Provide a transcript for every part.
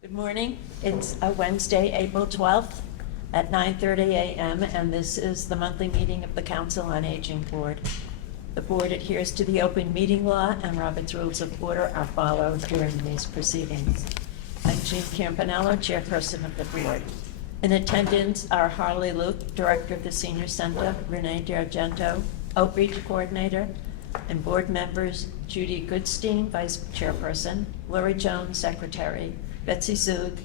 Good morning. It's a Wednesday, April 12th at 9:30 a.m., and this is the monthly meeting of the Council on Aging Board. The board adheres to the open meeting law, and Robert's Rules of Order are followed during these proceedings. I'm Jean Campanello, chairperson of the board. In attendance are Harley Luke, director of the Senior Center, Renee D'Argento, outreach coordinator, and board members Judy Goodstein, vice chairperson, Lori Jones, secretary, Betsy Zug,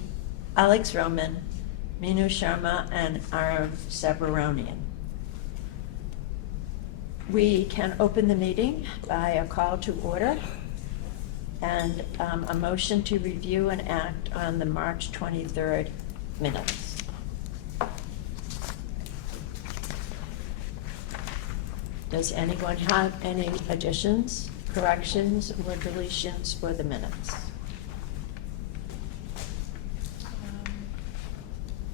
Alex Roman, Minu Sharma, and Arav Sabaronian. We can open the meeting by a call to order and a motion to review and act on the March 23rd minutes. Does anyone have any additions, corrections, or deletions for the minutes?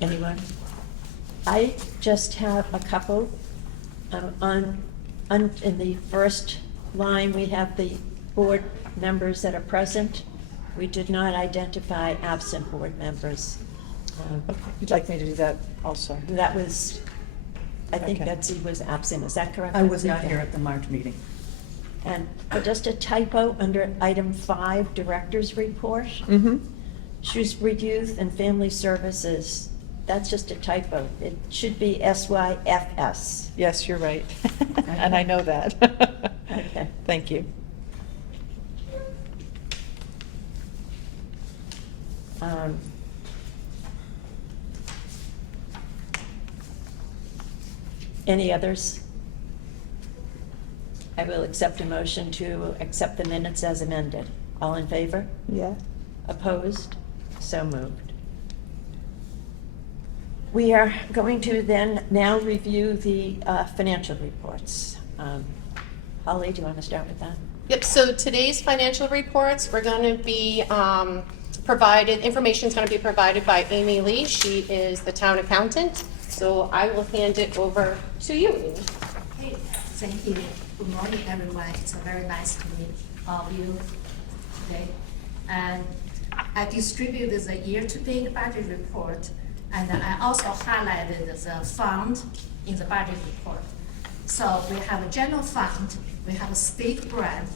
Anyone? I just have a couple. In the first line, we have the board members that are present. We did not identify absent board members. You'd like me to do that also? That was, I think Okay. Betsy was absent, is that correct? I was not here at the March meeting. And just a typo under item 5, director's report. Mm-hmm. Shrewsbury Youth and Family Services, that's just a typo. It should be SYFS. Yes, you're right. And I know that. Okay. Thank you. Any others? I will accept a motion to accept the minutes as amended. All in favor? Yeah. Opposed? So moved. We are going to then now review the financial reports. Holly, do you want to start with that? Yep, so today's financial reports, we're going to be information is going to be provided by Amy Lee. She is the town accountant. So I will hand it over to you, Amy. Hey, thank you. Good morning, everyone. It's very nice to meet all of you today. And I distributed the year-to-date budget report, and I also highlighted the fund in the budget report. So we have a general fund, we have a state grant,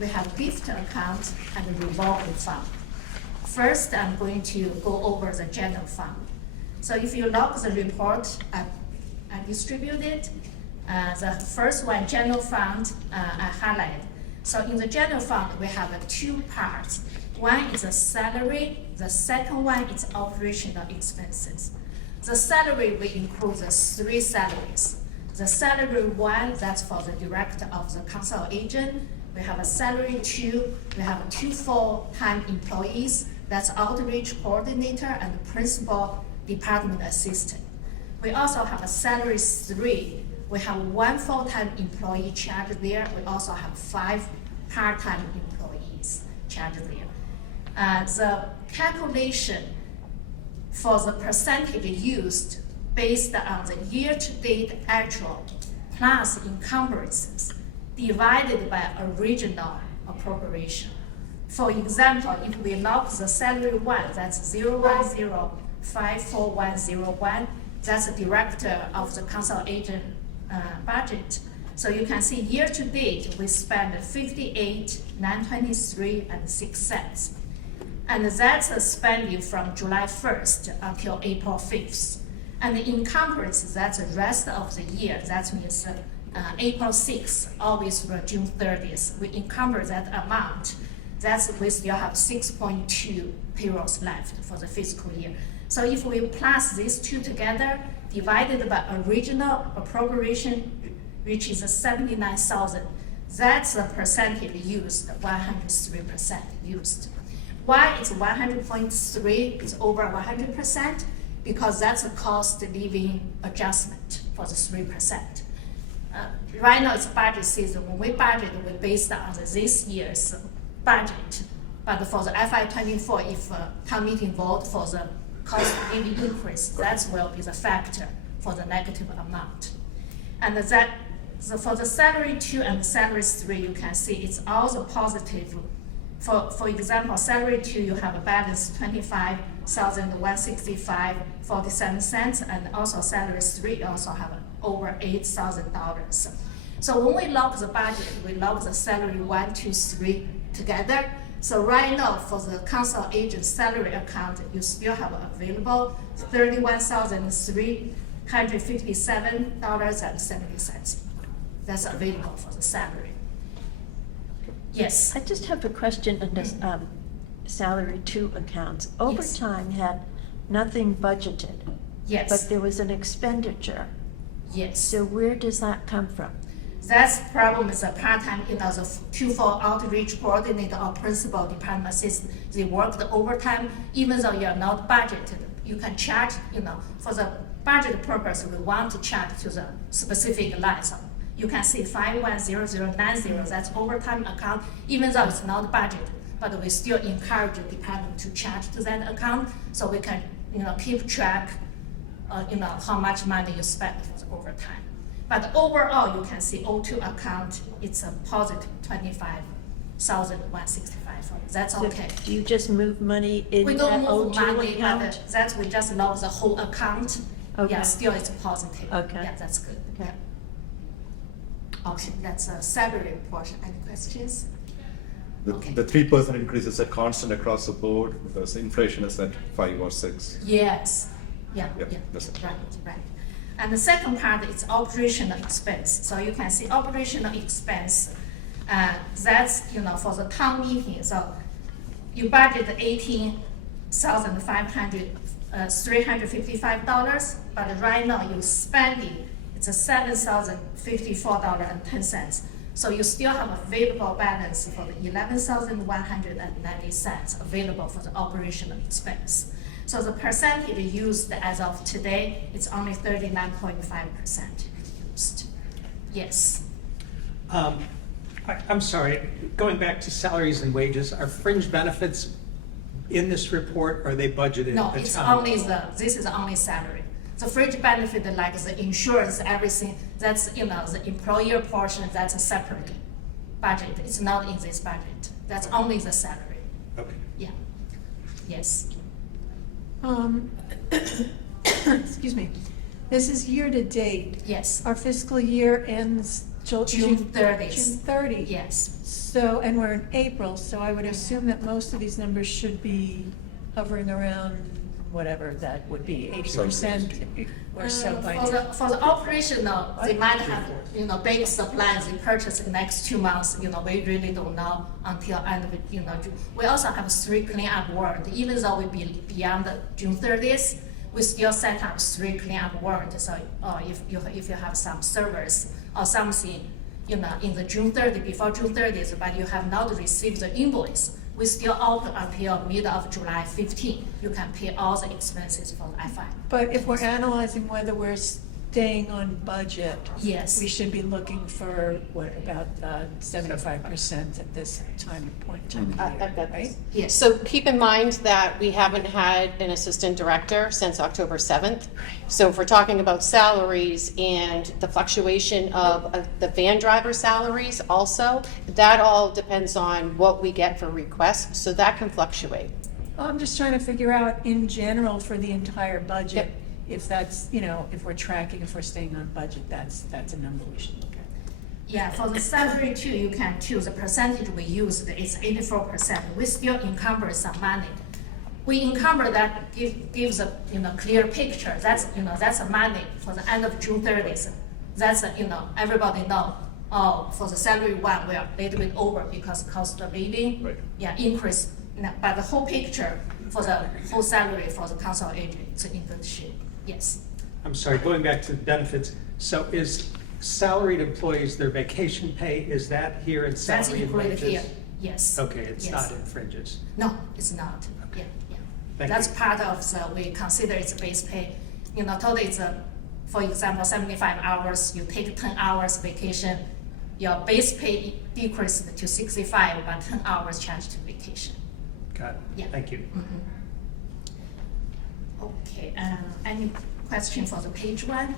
we have gift account, and a revolving fund. First, I'm going to go over the general fund. So if you look at the report, I distributed. The first one, general fund, I highlighted. So in the general fund, we have two parts. One is a salary, the second one is operational expenses. The salary, we include the 3 salaries. The salary 1, that's for the director of the council agent. We have a salary 2, we have 2 full-time employees, that's outreach coordinator and principal department assistant. We also have a salary 3. We have 1 full-time employee charged there. We also have 5 part-time employees charged there. The calculation for the percentage used based on the year-to-date actual plus encumbrances divided by original appropriation. For example, if we look the salary 1, that's 010540101, that's the director of the council agent budget. So you can see year to date, we spent 58,923 and 6 cents. And that's a spending from July 1st until April 5th. And the encumbrance, that's the rest of the year. That means April 6th, always for June 30th. We encumber that amount. That's we still have 6.2 payrolls left for the fiscal year. So if we plus these two together, divided by original appropriation, which is 79,000, that's the percentage used, 103% used. Why it's 100.3, it's over 100%? Because that's a cost of living adjustment for the 3%. Right now it's budget season. When we budget, we based on this year's budget. But for the FY24, if town meeting vote for the cost of living increase, that will be the factor for the negative amount. And for the salary 2 and salary 3, you can see it's all the positive For example, salary 2, you have a balance 25,165.47, and also salary 3, you also have over $8,000. So when we log the budget, we log the salary 1, 2, 3 together. So right now, for the council agent salary account, you still have available $31,357.70. That's available for the salary. Yes. I just have a question on this salary 2 accounts. Overtime had nothing budgeted, Yes. but there was an expenditure. Yes. So where does that come from? That's problem is a part-time, the Q4 outreach coordinator or principal department assistant, they work the overtime, even though you're not budgeted. You can charge, for the budget purpose, we want to charge to the specific line. So you can see 510090, that's overtime account, even though it's not budgeted, but we still encourage the department to charge to that account, so we can, keep track, how much money you spend for the overtime. But overall, you can see O2 account, it's a positive 25,165. That's So okay. do you just move money in We that don't move O2 money, account? but that's, we just log the whole account. Okay. Yeah, still it's positive. Okay. Yeah, that's good. Okay. Okay, that's a salary portion. Any questions? Okay. The 3% increase is a constant across the board because inflation is at 5 or 6. Yes. Yeah, Yep, yeah, that's it. right. And the second part is operational expense. So you can see operational expense, that's, for the town meeting. So you budget $18,355, but right now you spending, it's a $7,054.10. So you still have available balance for the $11,190 available for the operational expense. So the percentage used as of today, it's only 39.5% used. Yes. I'm sorry, going back to salaries and wages, are fringe benefits in this report, or are they budgeted? No, at the it's town? only this is only salary. The fringe benefit, like the insurance, everything, that's, the employer portion, that's a separate budget. It's not in this budget. That's only the salary. Okay. Yeah. Yes. Excuse me. This is year-to-date. Yes. Our fiscal year ends June 30th. June 30. Yes. So, and we're in April, so I would assume that most of these numbers should be hovering around whatever that would be, 80% or so by now. For the operational, they might have, big supplies they purchase in the next 2 months, we really don't know until end of, June. We also have 3 cleanup warrant, even though we be beyond June 30th, we still set up 3 cleanup warrant. So, if you have some servers or something, in the June 30, before June 30th, but you have not received the invoice, we still open until middle of July 15. You can pay all the expenses for the FI. But if we're analyzing whether we're staying on budget, Yes. we should be looking for, about 75% at this point in time of year, right? Yes. So keep in mind that we haven't had an assistant director since October 7th. So if we're talking about salaries and the fluctuation of the van driver salaries also, that all depends on what we get for requests, so that can fluctuate. I'm just trying to figure out in general for the entire budget, Yep. if that's, if we're tracking, if we're staying on budget, that's a number we should look at. Yeah, for the salary too, you can choose the percentage we use, it's 84%. We still encumber some money. We encumber that gives a, clear picture. That's, that's a money for the end of June 30th. That's, everybody know, for the salary one, we are a little bit over because cost of living. Right. Yeah, increase. But the whole picture for the whole salary for the council agent is in good shape. Yes. I'm sorry, going back to benefits, so is salaried employees, their vacation pay, is that here in That's salary and included wages? here. Yes. Okay, it's Yes. not in fringes. No, it's not. Yeah, yeah. Thank That's you. part of the, we consider it's base pay. Totally it's for example, 75 hours, you take 10 hours vacation, your base pay decreased to 65, but 10 hours charged to vacation. Got Yeah. it, thank you. Okay, any question for the page one?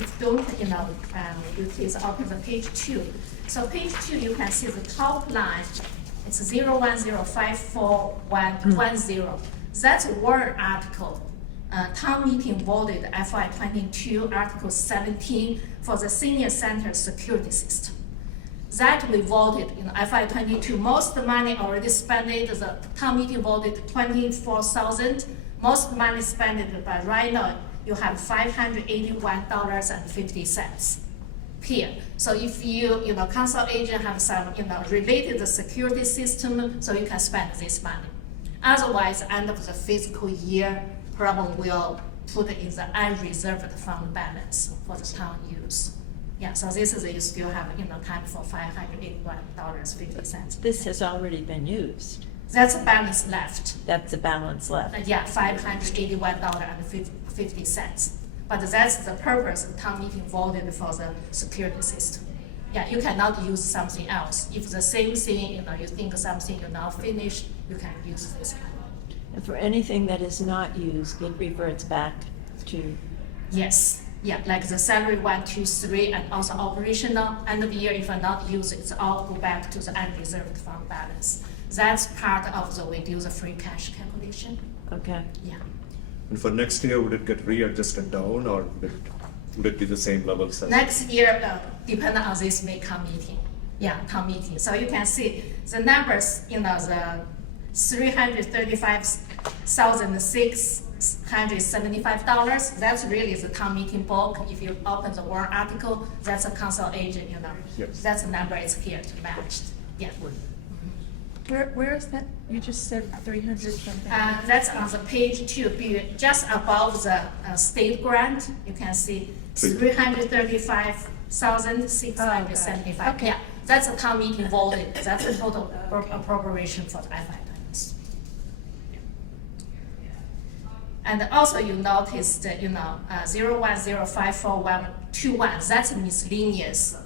If don't, you please open the page two. So page two, you can see the top line It's 0105410. That's one article. Town meeting voted FY '22 Article 17 for the senior center security system. That we voted in FY '22. Most of the money already spent. The town meeting voted 24,000. Most money spent, but right now you have $581.50 here. So if you council agent have some, related to security system, so you can spend this money. Otherwise, end of the fiscal year, probably will put it in the unreserved fund balance for the town use. Yeah, so this is, you still have, time for $581.50. This has already been used. That's a balance left. That's the balance left. Yeah, $581.50. But that's the purpose the town meeting voted for the security system. Yeah, you cannot use something else. If the same thing, you think something you're not finished, you can use this one. And for anything that is not used, it reverts back to, Yes, yeah, like the salary 1, 2, 3, and also operational, end of year, if I not use it, it's all go back to the unreserved fund balance. That's part of the, we do the free cash calculation, okay. yeah. And for next year, would it get readjusted down or would it be the same levels as? Next year, depending on this May town meeting, yeah, town meeting. So you can see the numbers, the 335,675, that's really the town meeting bulk. If you open the warrant article, that's a council agent, Yes. That's the number is here to match, yeah. Where is that? You just said 300 something. That's on the page 2, just above the state grant, you can see 335,675. Okay. Yeah, that's a town meeting voted, that's the total appropriation for the FY '20s. And also you notice that, 0105421, that's miscellaneous.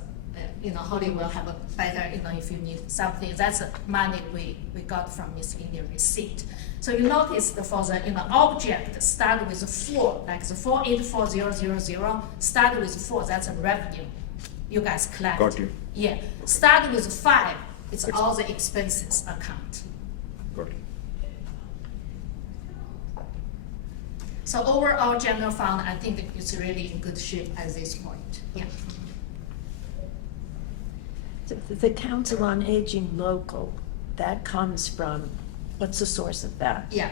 Holly will have a better, if you need something, that's money we got from miscellaneous receipt. So you notice for the, object start with 4, like the 484000, start with 4, that's a revenue you guys collect. Got you. Yeah, start with 5, it's all the expenses account. Got it. So overall general fund, I think it's really in good shape at this point, yeah. So the Council on Aging local, that comes from, what's the source of that? Yeah,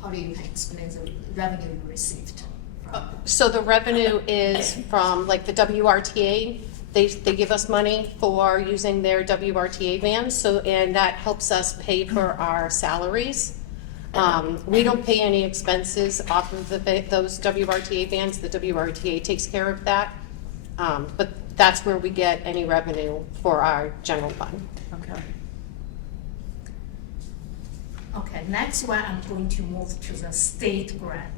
probably you can explain the revenue you received. So the revenue is from like the WRTA. They give us money for using their WRTA vans, and that helps us pay for our salaries. We don't pay any expenses off of those WRTA vans. The WRTA takes care of that. But that's where we get any revenue for our general fund. Okay. Okay, next one, I'm going to move to the state grant.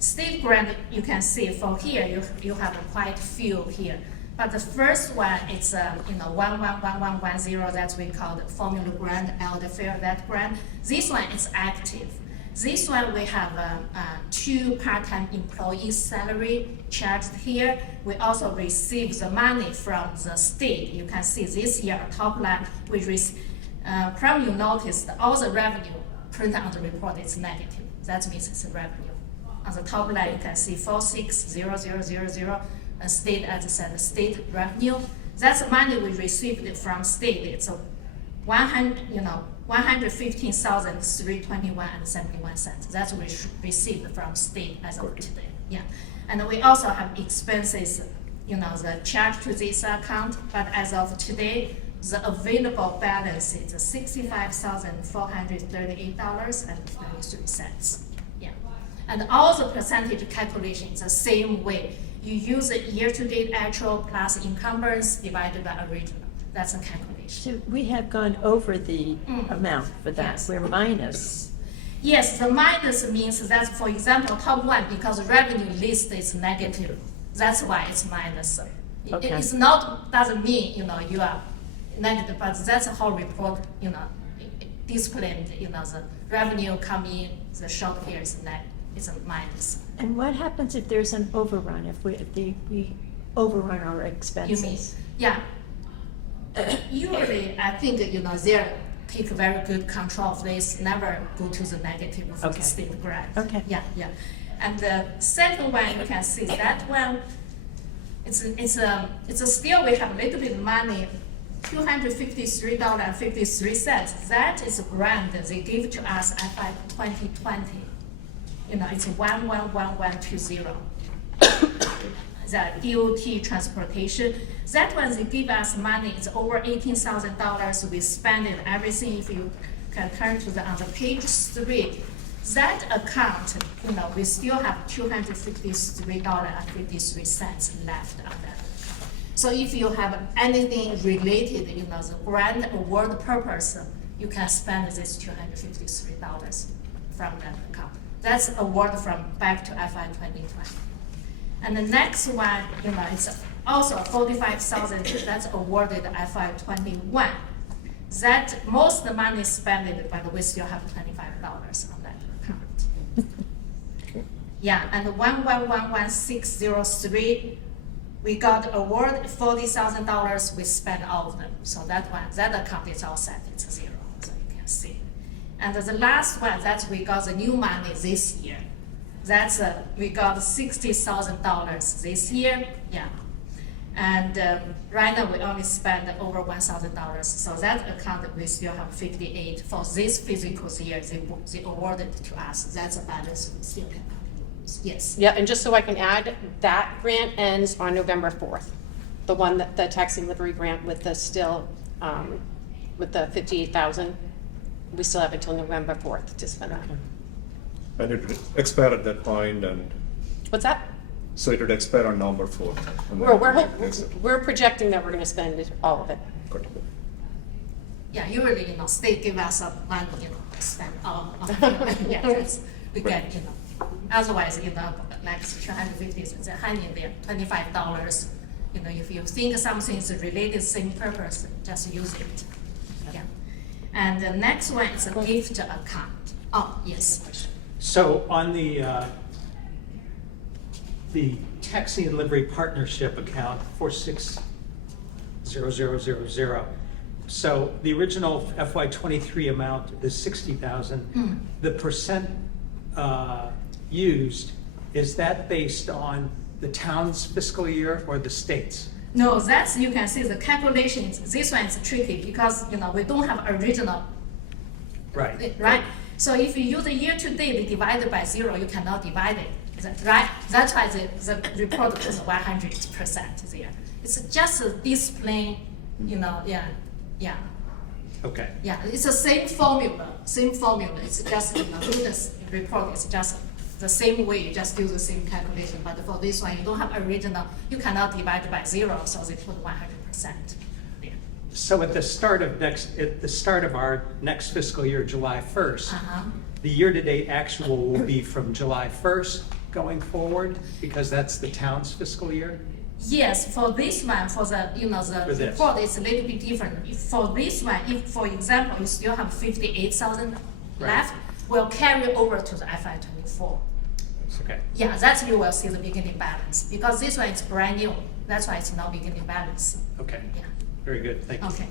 State grant, you can see for here, you have quite a few here. But the first one is, 111110, that's we call the formula grant, elder fair, that grant. This one is active. This one, we have 2 part-time employees' salary charged here. We also receive the money from the state. You can see this year, top line, we probably you noticed all the revenue printed on the report is negative. That means it's revenue. On the top line, you can see 460000, state, as I said, state revenue. That's the money we received from state. It's 115,321.71. That's what we received from state as of today. Yeah, and we also have expenses, the charge to this account. But as of today, the available balance is $65,438.33. Yeah, and all the percentage calculation is the same way. You use the year-to-date actual plus encumbrance divided by original. That's a calculation. So we have gone over the amount for that. Yes. We're minus. Yes, the minus means that, for example, top one, because revenue list is negative, that's why it's minus. Okay. It's not, doesn't mean, you are negative, but that's how report, displayed, the revenue coming, the short here is it's a minus. And what happens if there's an overrun, if we overrun our You mean, expenses? yeah. Usually, I think, there take very good control of this, never go to the negative of Okay. the state grant. Okay. Yeah, yeah. And the second one, you can see that one, it's still, we have a little bit of money, $253.53. That is a grant that they give to us FY 2020. You know, it's 111120. The DOT transportation. That one, they give us money, it's over $18,000, we spend it, everything, if you can turn to on the page 3. That account, you know, we still have $253.53 left on that account. So if you have anything related, you know, the grant award purpose, you can spend this $253 from that account. That's award from back to FY 2020. And the next one, you know, it's also $45,000 that's awarded FY 21. That most of the money is spent, but we still have $25 on that account. Yeah, and the 111603, we got award $40,000, we spent all of them. So that account is all set, it's zero, so you can see. And the last one, that we got the new money this year. That's, we got $60,000 this year, yeah. And right now, we only spend over $1,000. So that account, we still have 58 for this fiscal year, they awarded to us. That's a balance we still can use, yes. Yeah, and just so I can add, that grant ends on November 4th. The one that, the taxi livery grant with the still, with the 58,000, we still have until November 4th to spend that. And it would expire at that point, and What's that? so it would expire on November 4th. and then- We're projecting that we're gonna spend all of it. Got it. Yeah, usually, you know, state give us a money, you know, spend all of it. Yeah, that's, we get, you know, otherwise, you know, like 250, it's hanging there, $25. You know, if you think something is related, same purpose, just use it. Yeah. And the next one is a gift account. Oh, yes. So on the taxi and livery partnership account, 460000. So the original FY '23 amount is 60,000. The percent used, is that based on the town's fiscal year or the state's? No, that's, you can see the calculations, this one is tricky because, you know, we don't have original, Right. right? So if you use the year-to-date divided by 0, you cannot divide it, right? That's why the report is 100% there. It's just a display, you know, yeah. Okay. Yeah, it's the same formula, it's just, you know, do this report, it's just the same way, you just do the same calculation, but for this one, you don't have original, you cannot divide by 0, so they put 100% there. So at the start of our next fiscal year, July 1st, the year-to-date actual will be from July 1st going forward, because that's the town's fiscal year? Yes, for this one, for the, you know, the For this. report is a little bit different. For this one, if, for example, you still have 58,000 left, will carry over to the FY 24. Okay. Yeah, that's you will see the beginning balance, because this one is brand new, that's why it's not beginning balance. Okay. Yeah, Very good, thank you. okay.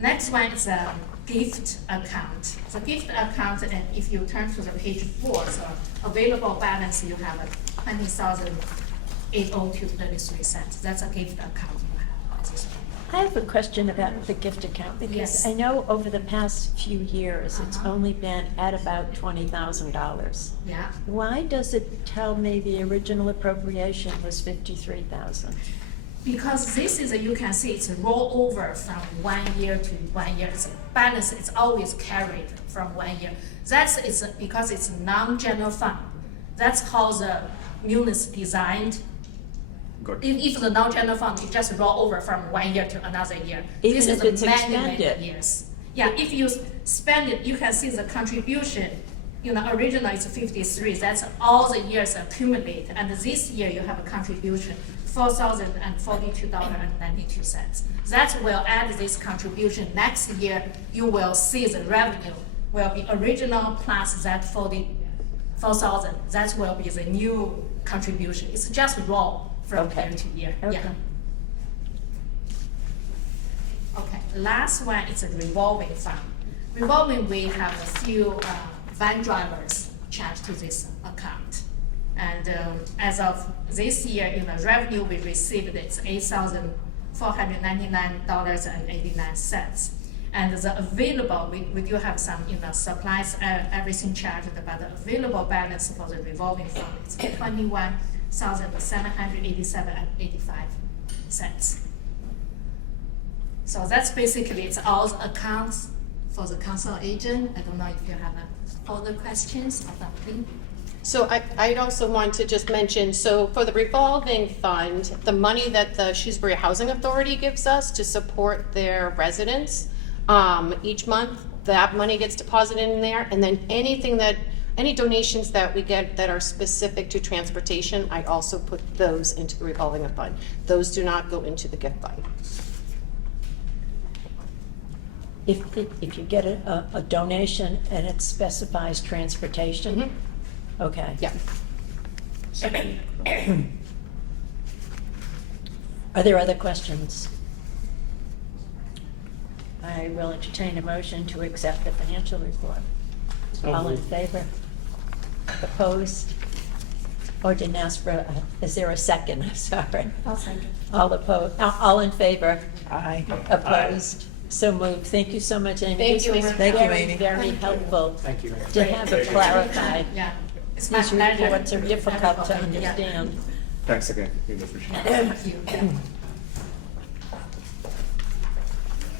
Next one is a gift account. The gift account, and if you turn to the page 4, so available balance, you have 20,802.33. That's a gift account you have at this point. I have a question about the gift account, because Yes. I know over the past few years, it's Uh-huh. only been at about $20,000. Yeah. Why does it tell me the original appropriation was 53,000? Because this is, you can see it's a rollover from 1 year to 1 year. It's a balance, it's always carried from 1 year. It's because it's a non-general fund. That's how the munis designed. Got it. If the non-general fund, you just roll over from 1 year to another year. Even This is if it's many expanded. years. Yeah, if you spend it, you can see the contribution. You know, original is 53. That's all the years accumulate, and this year you have a contribution $4,042.92. That will add this contribution. Next year, you will see the revenue will be original plus that 4,000. That will be the new contribution. It's just roll from Okay. year to year. Okay. Yeah. Okay. last one is a revolving fund. Revolving, we have a few van drivers charged to this account. And as of this year, revenue we received, it's $8,499.89. And the available, we do have some, supplies, everything charged, but the available balance for the revolving fund is $21,787.85. So that's basically, it's all the accounts for the council agent. I don't know if you have other questions or something. So I'd also want to just mention, so for the revolving fund, the money that the Shrewsbury Housing Authority gives us to support their residents, each month, that money gets deposited in there, and then any donations that we get that are specific to transportation, I also put those into the revolving fund. Those do not go into the gift fund. If you get a donation and it specifies transportation, okay. Yeah. Are there other questions? I will entertain a motion to accept the financial report. All in favor? Opposed? Or didn't ask for, is there a second? I'm sorry. I'll second. All opposed, all in favor? Aye. Opposed? So moved. Thank you so much, Amy. Thank you, This was Amy. Thank you, very, Amy. very helpful Thank you, Amy. to have it clarified. Yeah, it's my These pleasure. reports are difficult to Everybody, yeah. understand. Thanks again, we appreciate it. Thank you. Yeah.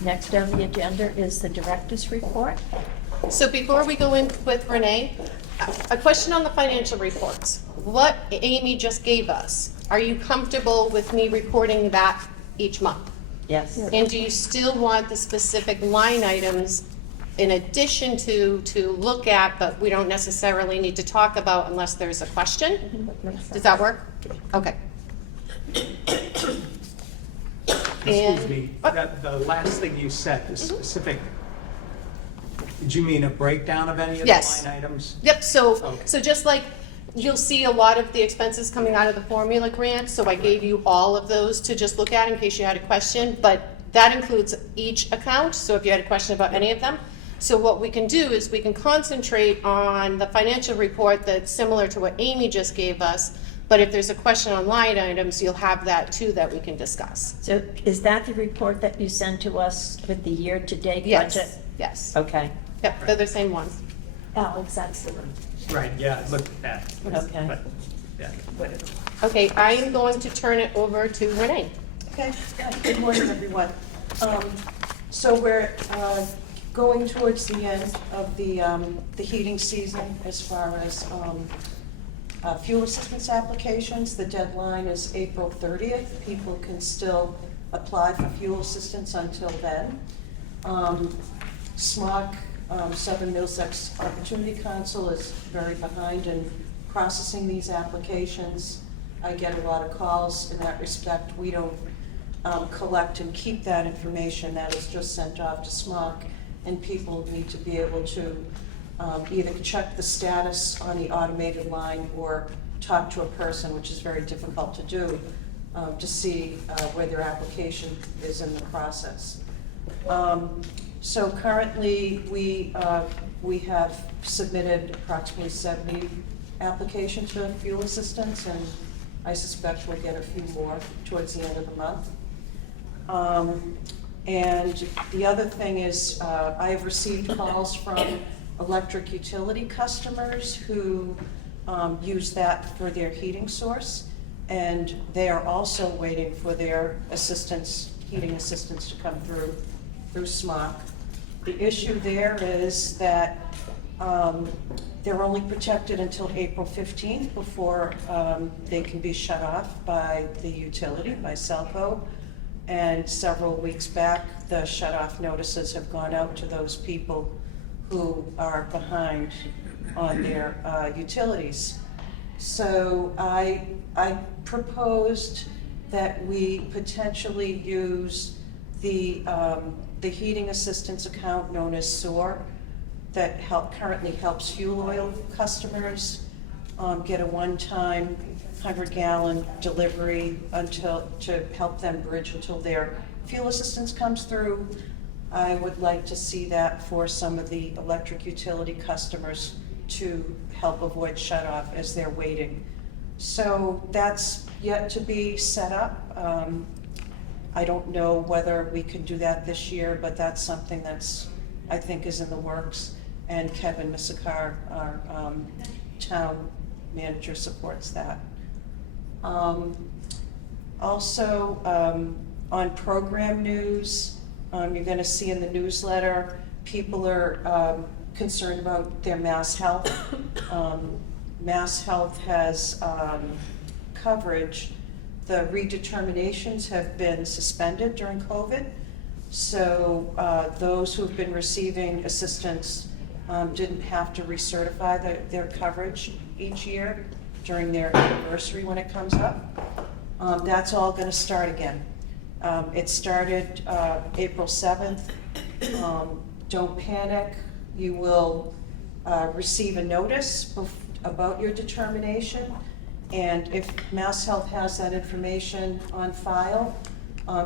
Next on the agenda is the director's report. So before we go in with Renee, a question on the financial reports. What Amy just gave us, are you comfortable with me reporting that each month? Yes. And do you still want the specific line items in addition to look at, but we don't necessarily need to talk about unless there's a question? Does that work? Okay. Excuse me, What? the last thing you said, the specific, did you mean a breakdown of any of the Yes. line items? Yep, so Okay. just like, you'll see a lot of the expenses coming out of the formula grant, so I gave you all of those to just look at in case you had a question, but that includes each account, so if you had a question about any of them. So what we can do is we can concentrate on the financial report that's similar to what Amy just gave us, but if there's a question on line items, you'll have that too that we can discuss. So is that the report that you sent to us with the year-to-date budget? Yes, yes. Okay. Yep, they're the same ones. Alex, that's the one. Right, yeah, I looked at that. Okay. But, yeah. Okay, I am going to turn it over to Renee. Okay, good morning, everyone. So we're going towards the end of the heating season as far as fuel assistance applications. The deadline is April 30th. People can still apply for fuel assistance until then. SMOC, Southern Middlesex Opportunity Council, is very behind in processing these applications. I get a lot of calls in that respect. We don't collect and keep that information. That is just sent off to SMOC, and people need to be able to either check the status on the automated line or talk to a person, which is very difficult to do, to see where their application is in the process. So currently, we have submitted approximately 70 applications for fuel assistance, and I suspect we'll get a few more towards the end of the month. And the other thing is, I have received calls from electric utility customers who use that for their heating source, and they are also waiting for their assistance, heating assistance, to come through SMOC. The issue there is that they're only protected until April 15th before they can be shut off by the utility, by Selco. And several weeks back, the shut-off notices have gone out to those people who are behind on their utilities. So I proposed that we potentially use the heating assistance account known as SOAR that currently helps fuel oil customers get a one-time 100-gallon delivery to help them bridge until their fuel assistance comes through. I would like to see that for some of the electric utility customers to help avoid shut-off as they're waiting. So that's yet to be set up. I don't know whether we can do that this year, but that's something that's, I think, is in the works. And Kevin Misakar, our town manager, supports that. Also, on program news, you're going to see in the newsletter, people are concerned about their Mass Health. Mass Health has coverage. The redeterminations have been suspended during COVID. So those who've been receiving assistance didn't have to recertify their coverage each year during their anniversary when it comes up. That's all going to start again. It started April 7th. Don't panic. You will receive a notice about your determination, and if Mass Health has that information on file,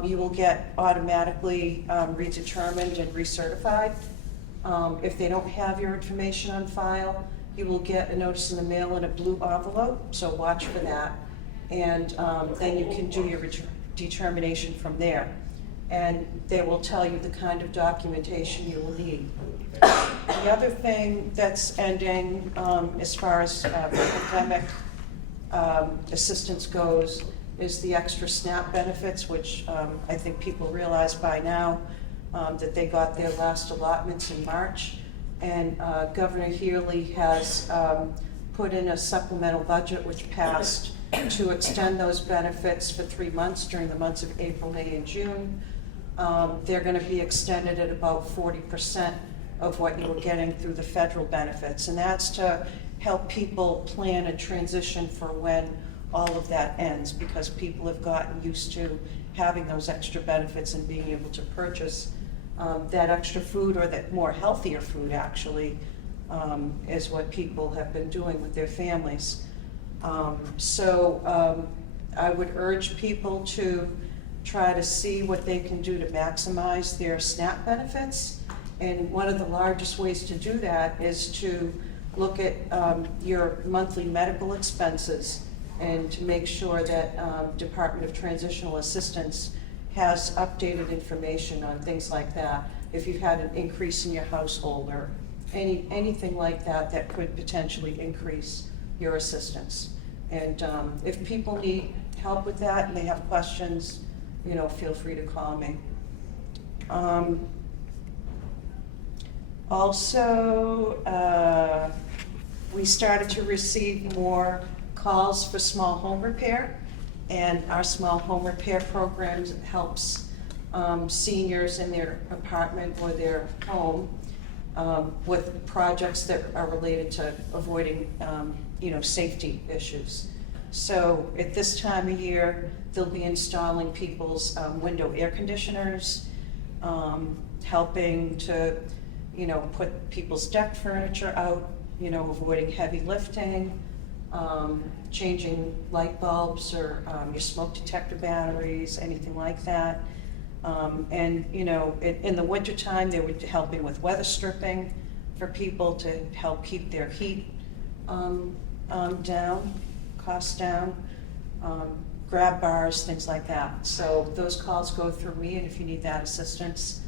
you will get automatically redetermined and recertified. If they don't have your information on file, you will get a notice in the mail in a blue envelope, so watch for that. And then you can do your determination from there. And they will tell you the kind of documentation you will need. The other thing that's ending as far as pandemic assistance goes is the extra SNAP benefits, which I think people realize by now that they got their last allotments in March. And Governor Healy has put in a supplemental budget which passed to extend those benefits for 3 months during the months of April, May, and June. They're going to be extended at about 40% of what you were getting through the federal benefits. And that's to help people plan a transition for when all of that ends, because people have gotten used to having those extra benefits and being able to purchase that extra food, or that more healthier food actually, is what people have been doing with their families. So I would urge people to try to see what they can do to maximize their SNAP benefits. And one of the largest ways to do that is to look at your monthly medical expenses, and to make sure that Department of Transitional Assistance has updated information on things like that. If you've had an increase in your household, or anything like that that could potentially increase your assistance. And if people need help with that and they have questions, you know, feel free to call me. Also, we started to receive more calls for small home repair, and our small home repair program helps seniors in their apartment or their home with projects that are related to avoiding safety issues. So at this time of year, they'll be installing people's window air conditioners, helping to put people's deck furniture out, avoiding heavy lifting, changing light bulbs or your smoke detector batteries, anything like that. And in the wintertime, they were helping with weather stripping for people to help keep their heat down, costs down, grab bars, things like that. So those calls go through me, and if you need that assistance,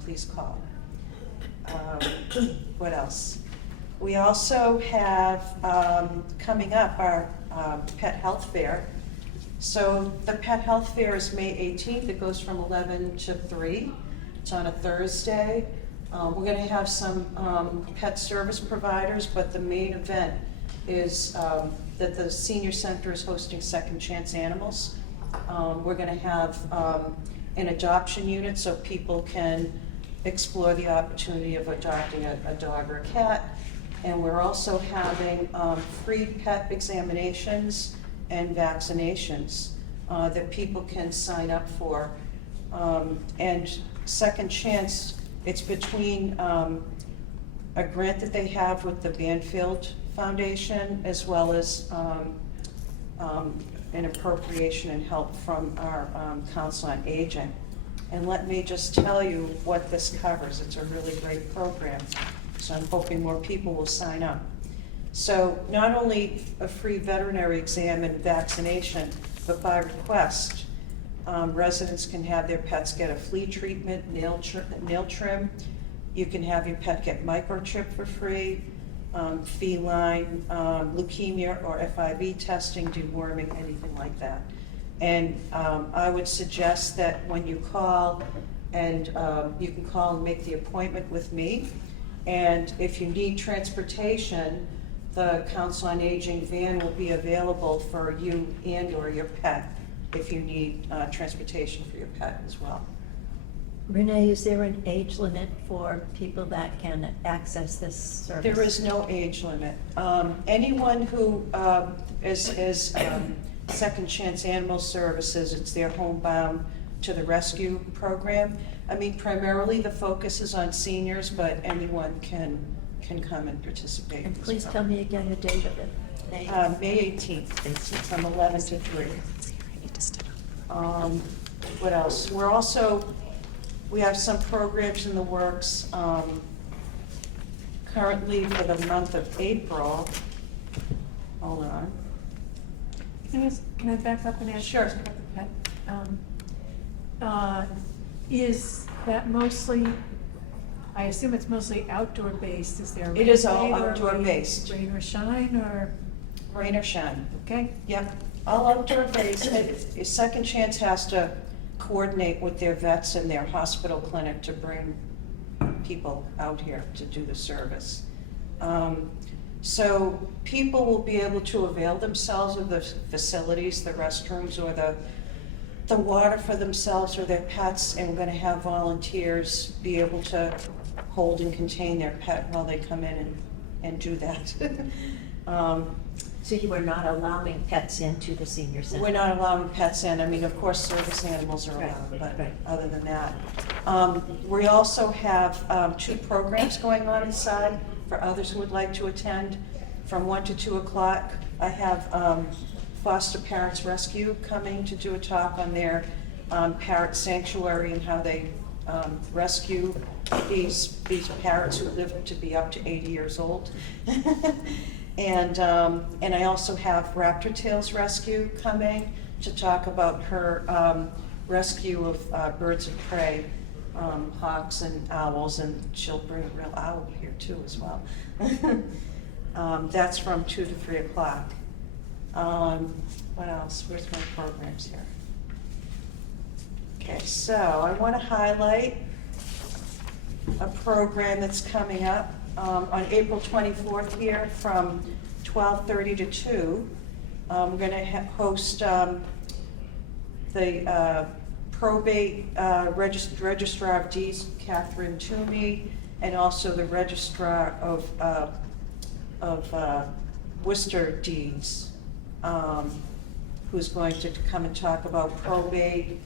please call. What else? We also have coming up our Pet Health Fair. So the Pet Health Fair is May 18th. It goes from 11 to 3. It's on a Thursday. We're going to have some pet service providers, but the main event is that the Senior Center is hosting Second Chance Animals. We're going to have an adoption unit so people can explore the opportunity of adopting a dog or a cat. And we're also having free pet examinations and vaccinations that people can sign up for. And Second Chance, it's between a grant that they have with the Banfield Foundation, as well as an appropriation and help from our Council on Aging. And let me just tell you what this covers. It's a really great program, so I'm hoping more people will sign up. So not only a free veterinary exam and vaccination, but by request, residents can have their pets get a flea treatment, nail trim. You can have your pet get microchip for free, feline, leukemia or FIV testing, deworming, anything like that. And I would suggest that when you call, and you can call and make the appointment with me. And if you need transportation, the Council on Aging van will be available for you and or your pet if you need transportation for your pet as well. Renee, is there an age limit for people that can access this service? There is no age limit. Anyone who is Second Chance Animal Services, it's their homebound to the rescue program. I mean, primarily the focus is on seniors, but anyone can come and participate. And as please well. tell me again the date of it. May 18th, from 11 to 3. What else? We have some programs in the works currently for the month of April. Hold on. Can I back up and ask? Sure. you about the pet? Is that mostly, I assume it's mostly outdoor based, is there? It is all rain or outdoor rain- based. Rain or shine, or, Rain or shine. okay? Yep, all outdoor based. Second Chance has to coordinate with their vets and their hospital clinic to bring people out here to do the service. So people will be able to avail themselves of the facilities, the restrooms, or the water for themselves or their pets, and we're gonna have volunteers be able to hold and contain their pet while they come in and do that. So you are not allowing pets into the senior center? We're not allowing pets in. I mean, of course, service animals are allowed, Right, but right. other than that. We also have 2 programs going on inside for others who would like to attend. From 1 to 2 o'clock, I have Foster Parents Rescue coming to do a talk on their parrot sanctuary and how they rescue these parrots who live to be up to 80 years old. And I also have Raptor Tales Rescue coming to talk about her rescue of birds of prey, hawks and owls, and she'll bring a real owl here too as well. That's from 2 to 3 o'clock. What else? Where's my programs here? Okay, so I want to highlight a program that's coming up on April 24th here from 12:30 to 2. We're going to host the probate registrar of deeds, Catherine Toomey, and also the registrar of Worcester deeds, who's going to come and talk about probate,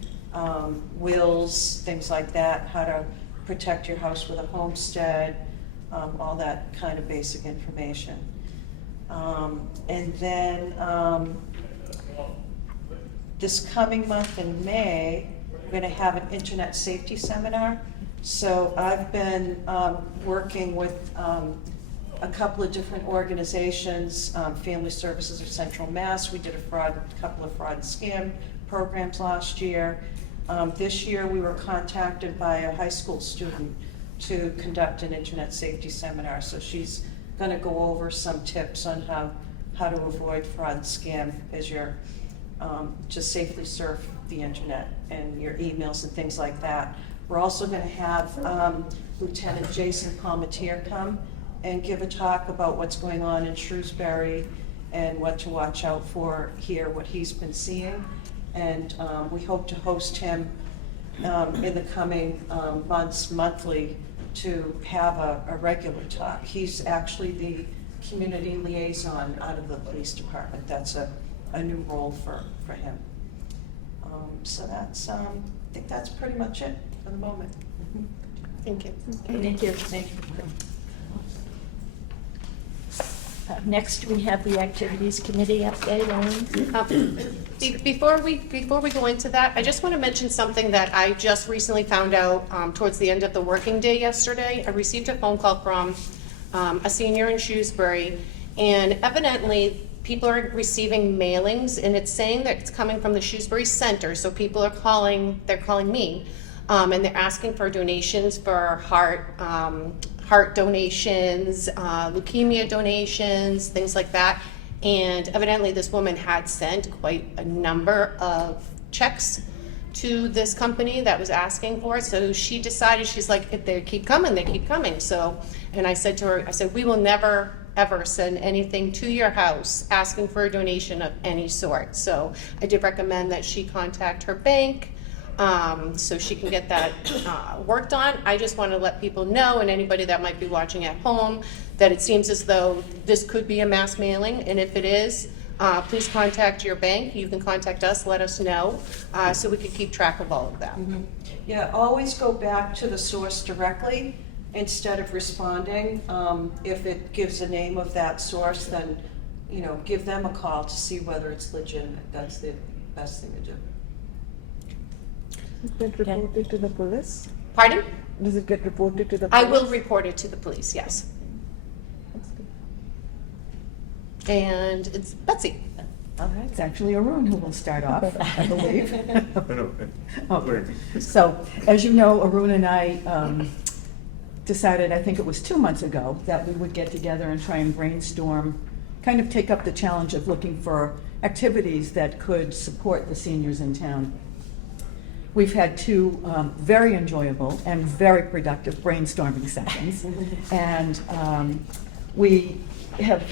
wills, things like that, how to protect your house with a homestead, all that kind of basic information. And then this coming month in May, we're going to have an internet safety seminar. So I've been working with a couple of different organizations, Family Services of Central Mass. We did a couple of fraud and scam programs last year. This year we were contacted by a high school student to conduct an internet safety seminar. So she's going to go over some tips on how to avoid fraud and scam as you're to safely surf the internet and your emails and things like that. We're also going to have Lieutenant Jason Palmetier come and give a talk about what's going on in Shrewsbury and what to watch out for here, what he's been seeing. And we hope to host him in the coming months, monthly, to have a regular talk. He's actually the community liaison out of the police department. That's a new role for him. So that's, I think that's pretty much it for the moment. Thank you. Thank you. Thank you. Next, we have the Activities Committee update, Ellen. Before we go into that, I just want to mention something that I just recently found out towards the end of the working day yesterday. I received a phone call from a senior in Shrewsbury, and evidently people are receiving mailings, and it's saying that it's coming from the Shrewsbury Center. So people are calling, they're calling me, and they're asking for donations for heart donations, leukemia donations, things like that. And evidently this woman had sent quite a number of checks to this company that was asking for it. So she decided, she's like, if they keep coming, they keep coming. So, and I said to her, I said, we will never ever send anything to your house asking for a donation of any sort. So I did recommend that she contact her bank, so she can get that worked on. I just want to let people know, and anybody that might be watching at home, that it seems as though this could be a mass mailing, and if it is, please contact your bank. You can contact us, let us know, so we can keep track of all of that. Yeah, always go back to the source directly instead of responding. If it gives a name of that source, then, you know, give them a call to see whether it's legitimate. That's the best thing to do. Does it get reported to the police? Pardon? Does it get reported to the I police? will report it to the police, yes. That's good. And it's Betsy. All right, it's actually Arun who will start off, I believe. No, Okay. So, as you know, Arun and I decided, I think it was 2 months ago, that we would get together and try and brainstorm, kind of take up the challenge of looking for activities that could support the seniors in town. We've had two very enjoyable and very productive brainstorming sessions, and we have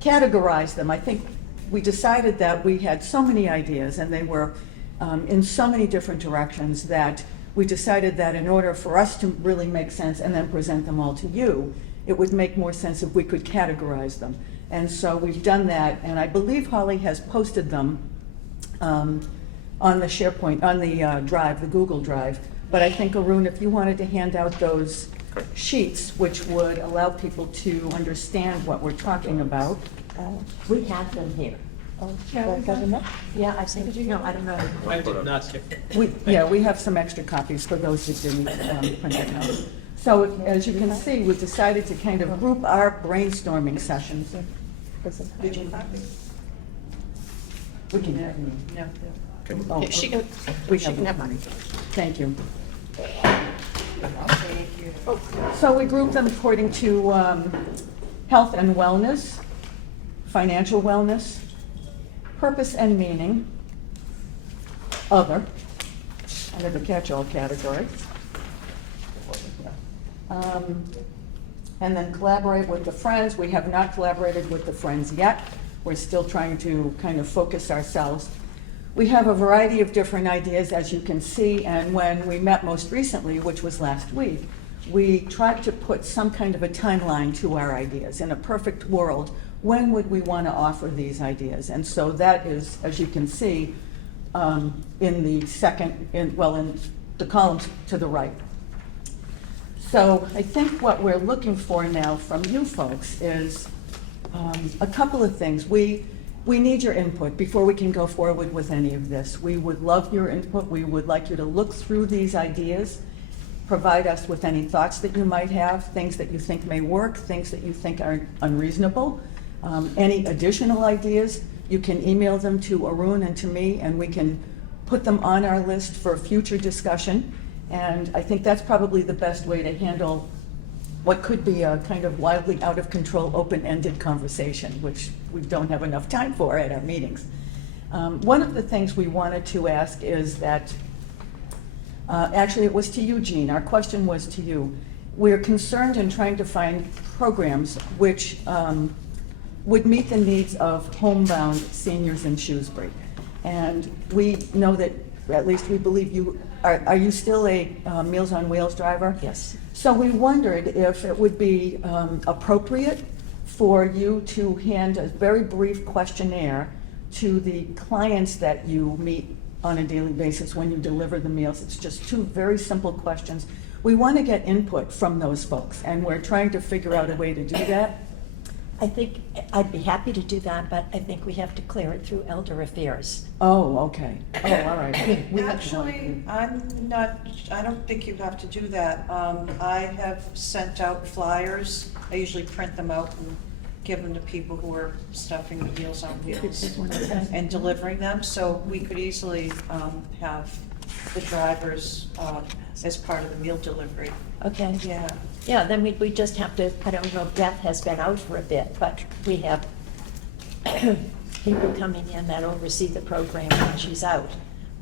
categorized them. I think we decided that we had so many ideas, and they were in so many different directions, that we decided that in order for us to really make sense and then present them all to you, it would make more sense if we could categorize them. And so we've done that, and I believe Holly has posted them on the SharePoint, on the Drive, the Google Drive. But I think, Arun, if you wanted to hand out those sheets, which would allow people to understand what we're talking about. We have them here. Oh, do I have enough? Yeah, I think, no, I don't know. I did not take We have some extra copies for those that didn't print it out. So as you can see, we decided to kind of group our brainstorming sessions. Did you copy? We can have them. No. Oh, She can, we she have can them. have mine. Thank you. So we grouped them according to health and wellness, financial wellness, purpose and meaning, other, under the catch-all category. And then collaborate with the Friends. We have not collaborated with the Friends yet. We're still trying to kind of focus ourselves. We have a variety of different ideas, as you can see, and when we met most recently, which was last week, we tried to put some kind of a timeline to our ideas. In a perfect world, when would we want to offer these ideas? And so that is, as you can see, in the in the columns to the right. So I think what we're looking for now from you folks is a couple of things. We need your input before we can go forward with any of this. We would love your input. We would like you to look through these ideas, provide us with any thoughts that you might have, things that you think may work, things that you think are unreasonable. Any additional ideas, you can email them to Arun and to me, and we can put them on our list for future discussion. And I think that's probably the best way to handle what could be a kind of wildly out of control, open-ended conversation, which we don't have enough time for at our meetings. One of the things we wanted to ask is that, actually it was to you, Jean, our question was to you. We're concerned in trying to find programs which would meet the needs of homebound seniors in Shrewsbury. And we know that, at least we believe you, are you still a Meals on Wheels driver? Yes. So we wondered if it would be appropriate for you to hand a very brief questionnaire to the clients that you meet on a daily basis when you deliver the meals. It's just two very simple questions. We want to get input from those folks, and we're trying to figure out a way to do that. I think I'd be happy to do that, but I think we have to clear it through elder affairs. Oh, okay. Oh, all right. We have to- Actually, I don't think you have to do that. I have sent out flyers. I usually print them out and give them to people who are stuffing the Meals on Wheels and delivering them. So we could easily have the drivers as part of the meal delivery. Okay? Yeah. Yeah, then we just have to, I don't know, Beth has been out for a bit, but we have people coming in that oversee the program when she's out,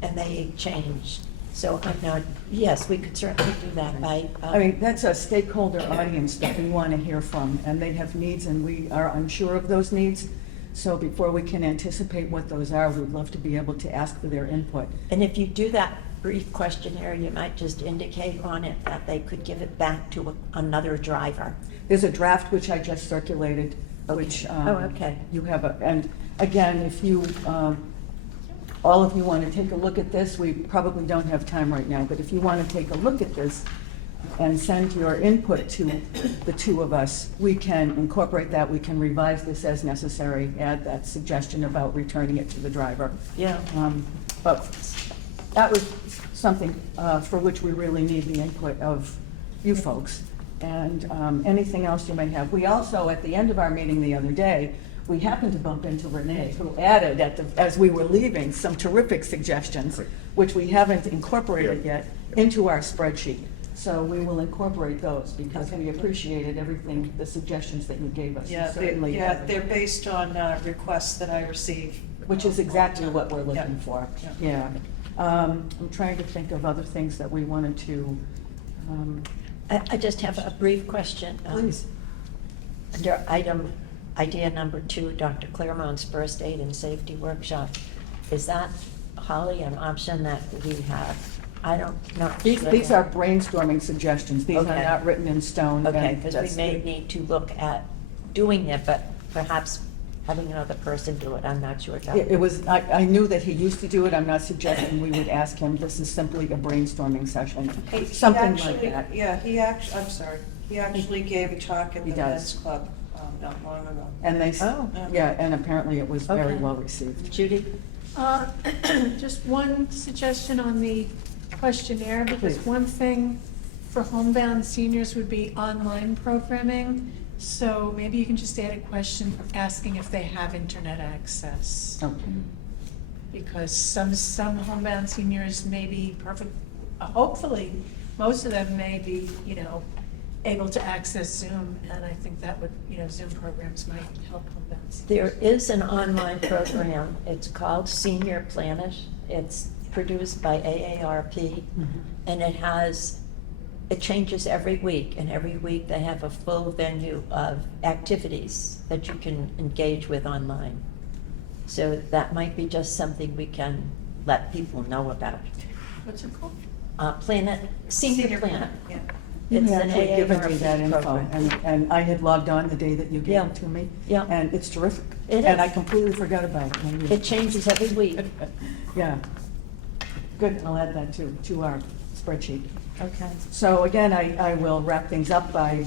and they change. So I'm not, yes, we could certainly do that by. I mean, that's a stakeholder audience that we want to hear from, and they have needs, and we are unsure of those needs. So before we can anticipate what those are, we'd love to be able to ask for their input. And if you do that brief questionnaire, you might just indicate on it that they could give it back to another driver. There's a draft which I just circulated, which Oh, okay. you have, and again, if you, all of you want to take a look at this, we probably don't have time right now, but if you want to take a look at this and send your input to the two of us, we can incorporate that, we can revise this as necessary, add that suggestion about returning it to the driver. Yeah. But that was something for which we really need the input of you folks. And anything else you may have. We also, at the end of our meeting the other day, we happened to bump into Renee, who added, as we were leaving, some terrific suggestions, which we haven't incorporated yet, into our spreadsheet. So we will incorporate those, because we appreciated everything, the suggestions that you gave us. Yeah, Certainly, they're based on requests that I receive. which is exactly what we're looking Yeah. for. Yeah. Yeah. I'm trying to think of other things that we wanted to, I just have a brief question. please. Under idea number 2, Dr. Claremont's first aid and safety workshop, is that, Holly, an option that we have? I don't know. These are brainstorming suggestions. These are Okay. not written in stone. Okay, and because that's- we may need to look at doing it, but perhaps having another person do it, I'm not sure. It was, I knew that he used to do it. I'm not suggesting we would ask him. This is simply a brainstorming session, He something like actually- that. Yeah, I'm sorry. He actually gave a talk at He the does. men's club not long ago. And they, Oh. yeah, and apparently it was very Okay. well received. Judy? Just one suggestion on the questionnaire, because Please. one thing for homebound seniors would be online programming. So maybe you can just add a question asking if they have internet access. Okay. Because some homebound seniors may be perfect, hopefully, most of them may be, able to access Zoom, and I think that would, Zoom programs might help homebound seniors. There is an online program. It's called Senior Planet. It's produced by AARP, and it changes every week, and every week they have a full venue of activities that you can engage with online. So that might be just something we can let people know about. What's it called? Senior Planet. Yeah. You It's had an actually given me that AARP info, program. and I had logged on the day that you gave Yeah. it to me. Yeah. And it's terrific. It And is. I completely forgot about it. when you- It changes every week. Yeah. Good, I'll add that to our spreadsheet. Okay. So again, I will wrap things up by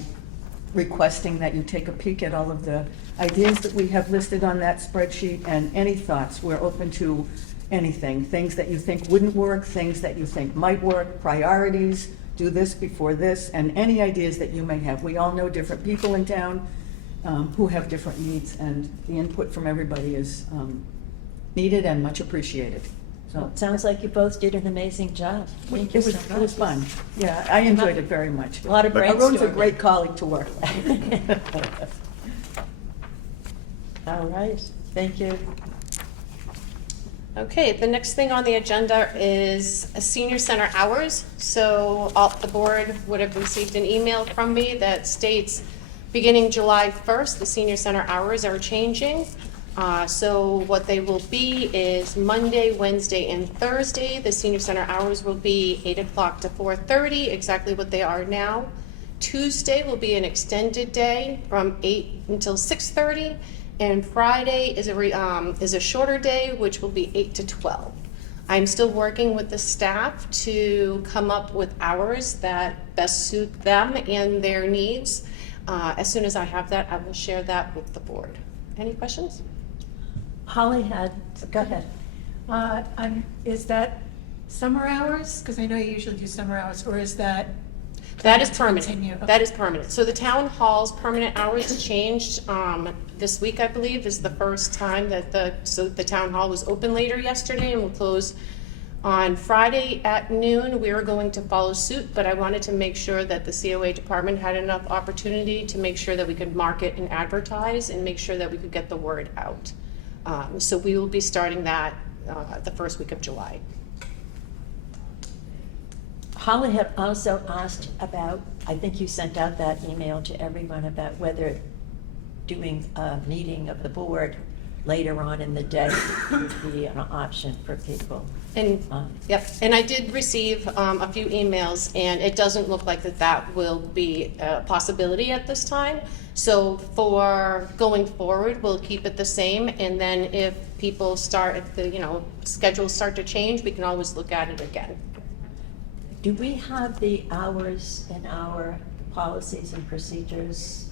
requesting that you take a peek at all of the ideas that we have listed on that spreadsheet, and any thoughts. We're open to anything, things that you think wouldn't work, things that you think might work, priorities, do this before this, and any ideas that you may have. We all know different people in town who have different needs, and the input from everybody is needed and much appreciated. Well, So it sounds like you both did an amazing job. Thank you it was, so it was much. fun. Yeah, I enjoyed it very much. A lot of Arun's a brainstorming. great colleague to work with. All right, thank you. Okay, the next thing on the agenda is a senior center hours. So the board would have received an email from me that states, beginning July 1st, the senior center hours are changing. So what they will be is Monday, Wednesday, and Thursday. The senior center hours will be 8 o'clock to 4:30, exactly what they are now. Tuesday will be an extended day from 8 until 6:30. And Friday is a shorter day, which will be 8 to 12. I'm still working with the staff to come up with hours that best suit them and their needs. As soon as I have that, I will share that with the board. Any questions? Holly had, go ahead. Is that summer hours? Because I know you usually do summer hours, or is that? That is to permanent. continue? Okay. That is permanent. So the town hall's permanent hours changed this week, I believe, is the first time that the town hall was open later yesterday and will close on Friday at noon. We were going to follow suit, but I wanted to make sure that the COA department had enough opportunity to make sure that we could market and advertise and make sure that we could get the word out. So we will be starting that the first week of July. Holly had also asked about, I think you sent out that email to everyone about whether doing a meeting of the board later on in the day would be an option for people. And, yep, and I did receive a few emails, and it doesn't look like that will be a possibility at this time. So for going forward, we'll keep it the same, and then if people start, if the, schedules start to change, we can always look at it again. Do we have the hours in our policies and procedures?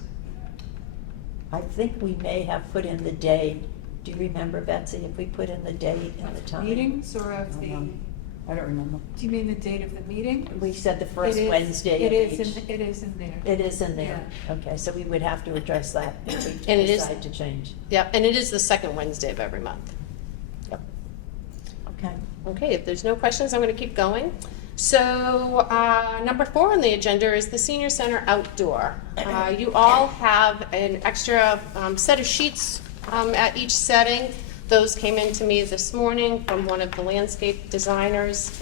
I think we may have put in the day. Do you remember, Betsy, if we put in the date and the time? Meetings or of the, I don't remember. do you mean the date of the meeting? We said the first It is- Wednesday it of is each. It is in there. It is in there. Okay, so we would have to address that if we And it is- decide to change. Yep, and it is the second Wednesday of every month. Yep. Okay. Okay, if there's no questions, I'm going to keep going. So number 4 on the agenda is the senior center outdoor. You all have an extra set of sheets at each setting. Those came in to me this morning from one of the landscape designers.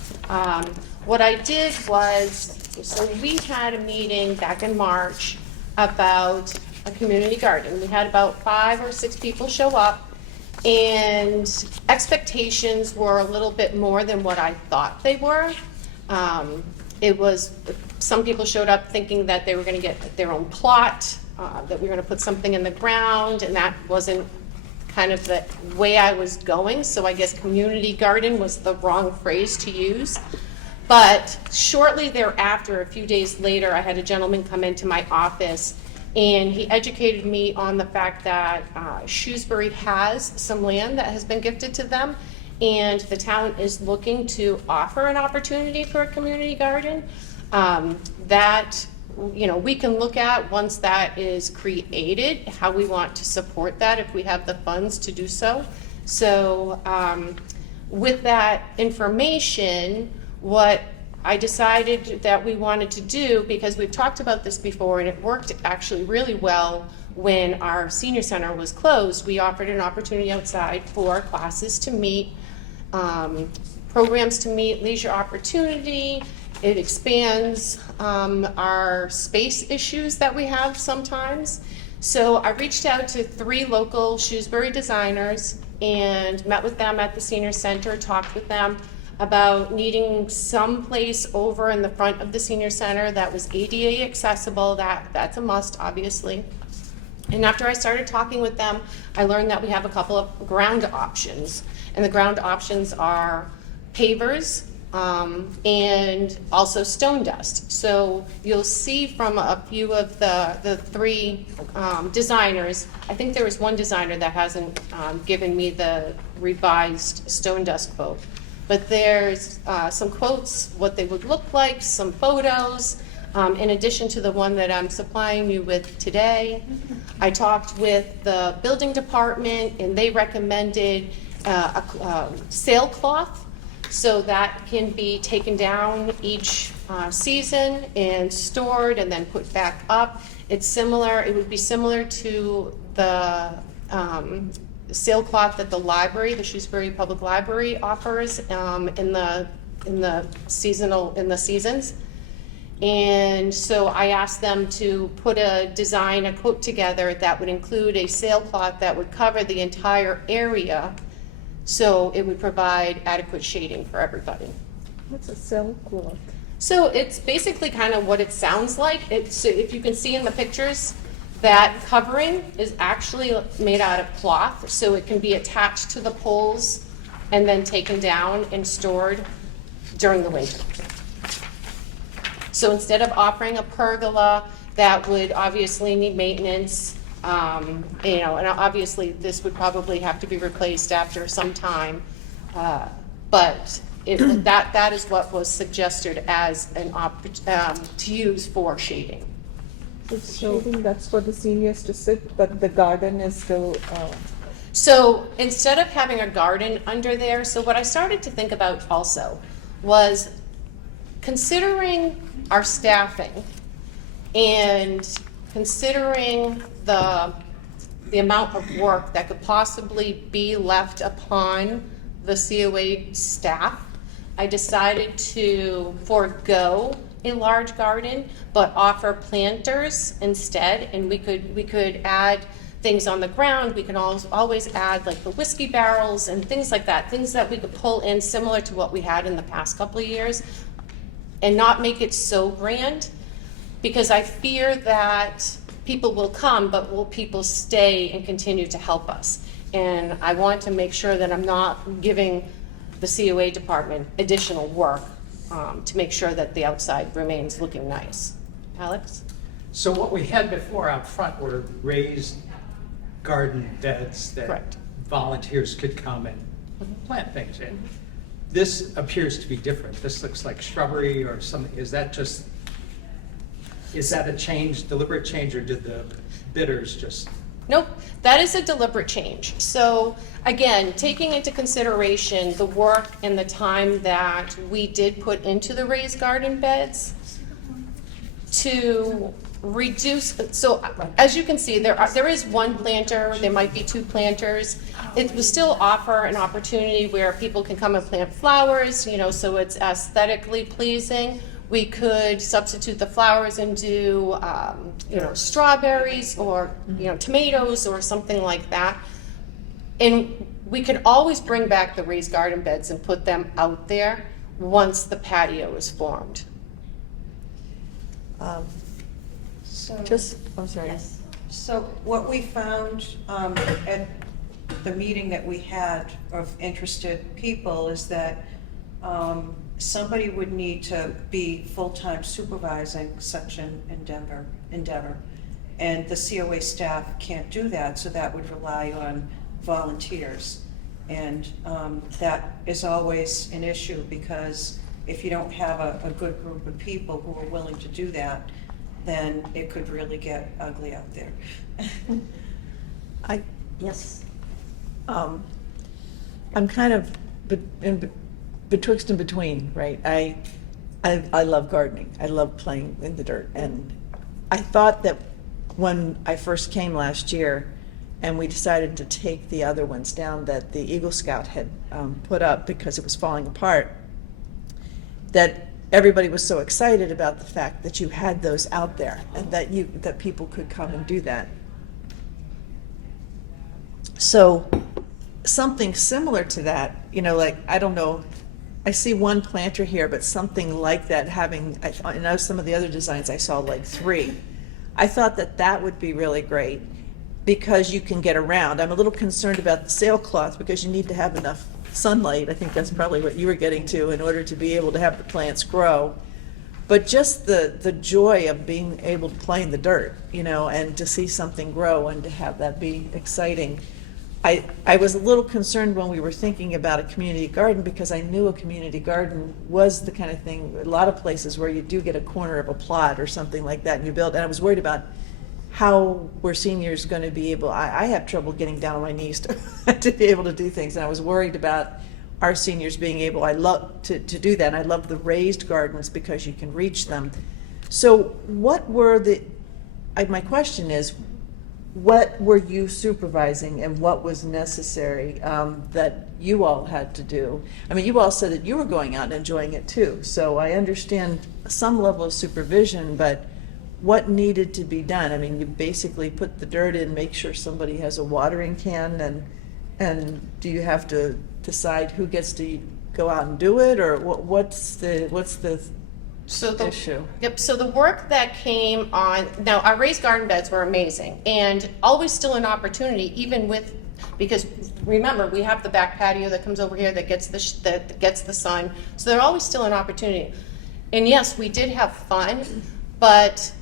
What I did was, so we had a meeting back in March about a community garden. We had about 5 or 6 people show up, and expectations were a little bit more than what I thought they were. Some people showed up thinking that they were going to get their own plot, that we were going to put something in the ground, and that wasn't kind of the way I was going. So I guess community garden was the wrong phrase to use. But shortly thereafter, a few days later, I had a gentleman come into my office, and he educated me on the fact that Shrewsbury has some land that has been gifted to them, and the town is looking to offer an opportunity for a community garden that we can look at once that is created, how we want to support that if we have the funds to do so. So with that information, what I decided that we wanted to do, because we've talked about this before and it worked actually really well when our senior center was closed, we offered an opportunity outside for classes to meet, programs to meet, leisure opportunity. It expands our space issues that we have sometimes. So I reached out to 3 local Shrewsbury designers and met with them at the senior center, talked with them about needing some place over in the front of the senior center that was ADA accessible. That's a must, obviously. And after I started talking with them, I learned that we have a couple of ground options. And the ground options are pavers and also stone dust. So you'll see from a few of the 3 designers, I think there was one designer that hasn't given me the revised stone dust quote. But there's some quotes, what they would look like, some photos, in addition to the one that I'm supplying you with today. I talked with the building department, and they recommended a sailcloth, so that can be taken down each season and stored and then put back up. It's similar, it would be similar to the sailcloth that the library, the Shrewsbury Public Library offers in the seasons. And so I asked them to put a quote together that would include a sailcloth that would cover the entire area, so it would provide adequate shading for everybody. What's a cell cloth? So it's basically kind of what it sounds like. So if you can see in the pictures, that covering is actually made out of cloth, so it can be attached to the poles and then taken down and stored during the winter. So instead of offering a pergola that would obviously need maintenance. You know, and obviously this would probably have to be replaced after some time. But that is what was suggested as to use for shading. So shading, that's for the seniors to sit, but the garden is still, So instead of having a garden under there, so what I started to think about also was considering our staffing and considering the amount of work that could possibly be left upon the COA staff, I decided to forego a large garden, but offer planters instead, and we could add things on the ground. We can always add like the whiskey barrels and things like that, things that we could pull in similar to what we had in the past couple of years, and not make it so grand, because I fear that people will come, but will people stay and continue to help us? And I want to make sure that I'm not giving the COA department additional work to make sure that the outside remains looking nice. Alex? So what we had before out front were raised garden beds that Correct. volunteers could come and plant things in. This appears to be different. This looks like shrubbery or something. Is that a change, deliberate change, or did the bidders just? Nope, that is a deliberate change. So again, taking into consideration the work and the time that we did put into the raised garden beds to reduce, so as you can see, there is one planter, there might be two planters. It will still offer an opportunity where people can come and plant flowers, you know, so it's aesthetically pleasing. We could substitute the flowers and do, you know, strawberries or, you know, tomatoes or something like that. And we can always bring back the raised garden beds and put them out there once the patio is formed. So, I'm sorry. Yes. so what we found at the meeting that we had of interested people is that somebody would need to be full-time supervising such an endeavor. And the COA staff can't do that, so that would rely on volunteers. And that is always an issue, because if you don't have a good group of people who are willing to do that, then it could really get ugly out there. Yes. I'm kind of betwixt and between, right? I love gardening. I love playing in the dirt. And I thought that when I first came last year and we decided to take the other ones down that the Eagle Scout had put up because it was falling apart, that everybody was so excited about the fact that you had those out there and that people could come and do that. So something similar to that, you know, like, I don't know, I see one planter here, but something like that having, I know some of the other designs I saw like 3. I thought that would be really great because you can get around. I'm a little concerned about the sailcloth because you need to have enough sunlight. I think that's probably what you were getting to in order to be able to have the plants grow. But just the joy of being able to play in the dirt, you know, and to see something grow and to have that be exciting. I was a little concerned when we were thinking about a community garden because I knew a community garden was the kind of thing, a lot of places where you do get a corner of a plot or something like that and you build, and I was worried about how were seniors going to be able, I have trouble getting down on my knees to be able to do things, and I was worried about our seniors being able, I love to do that, and I love the raised gardens because you can reach them. So what were my question is, what were you supervising and what was necessary that you all had to do? I mean, you all said that you were going out and enjoying it too, so I understand some level of supervision, but what needed to be done? I mean, you basically put the dirt in, make sure somebody has a watering can, and do you have to decide who gets to go out and do it, or what's the issue? Yep, so the work that came on, now our raised garden beds were amazing and always still an opportunity, even with, because remember, we have the back patio that comes over here that gets the sun, so they're always still an opportunity. And yes, we did have fun, but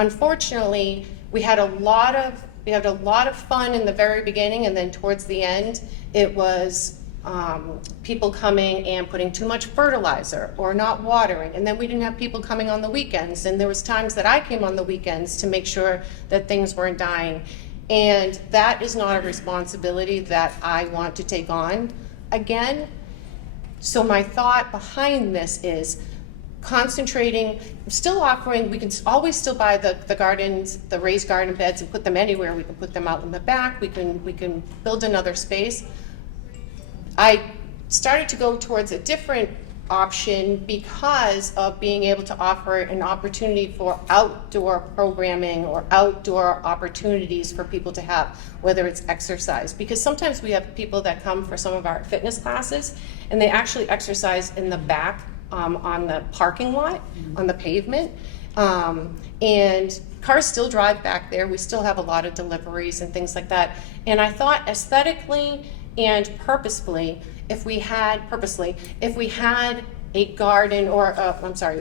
unfortunately, we had a lot of fun in the very beginning, and then towards the end, it was people coming and putting too much fertilizer or not watering, and then we didn't have people coming on the weekends, and there was times that I came on the weekends to make sure that things weren't dying, and that is not a responsibility that I want to take on again. So my thought behind this is concentrating, still offering, we can always still buy the gardens, the raised garden beds, and put them anywhere. We can put them out in the back, we can build another space. I started to go towards a different option because of being able to offer an opportunity for outdoor programming or outdoor opportunities for people to have, whether it's exercise. Because sometimes we have people that come for some of our fitness classes and they actually exercise in the back on the parking lot, on the pavement. And cars still drive back there. We still have a lot of deliveries and things like that. And I thought aesthetically and purposefully, if we had a garden, or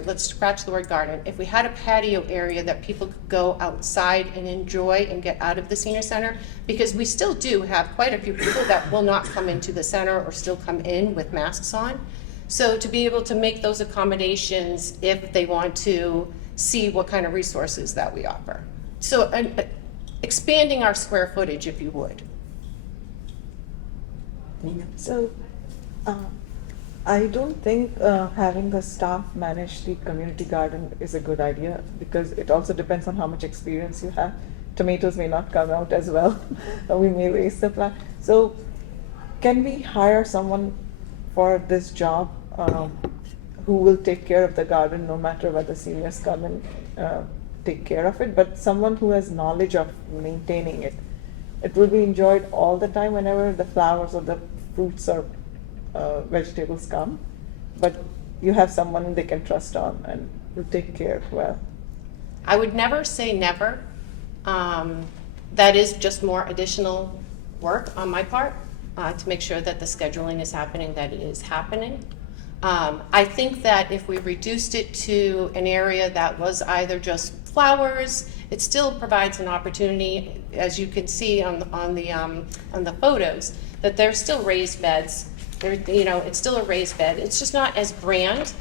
let's scratch the word garden. If we had a patio area that people could go outside and enjoy and get out of the senior center, because we still do have quite a few people that will not come into the center or still come in with masks on. So to be able to make those accommodations if they want to see what kind of resources that we offer. So expanding our square footage, if you would. So, I don't think having the staff manage the community garden is a good idea, because it also depends on how much experience you have. Tomatoes may not come out as well, or we may waste the plant. So, can we hire someone for this job who will take care of the garden no matter whether seniors come and take care of it, but someone who has knowledge of maintaining it? It will be enjoyed all the time whenever the flowers or the fruits or vegetables come, but you have someone they can trust on and will take care well. I would never say never. That is just more additional work on my part to make sure that the scheduling is happening, that it is happening. I think that if we reduced it to an area that was either just flowers, it still provides an opportunity, as you can see on the photos, that there's still raised beds. It's still a raised bed. It's just not as grand.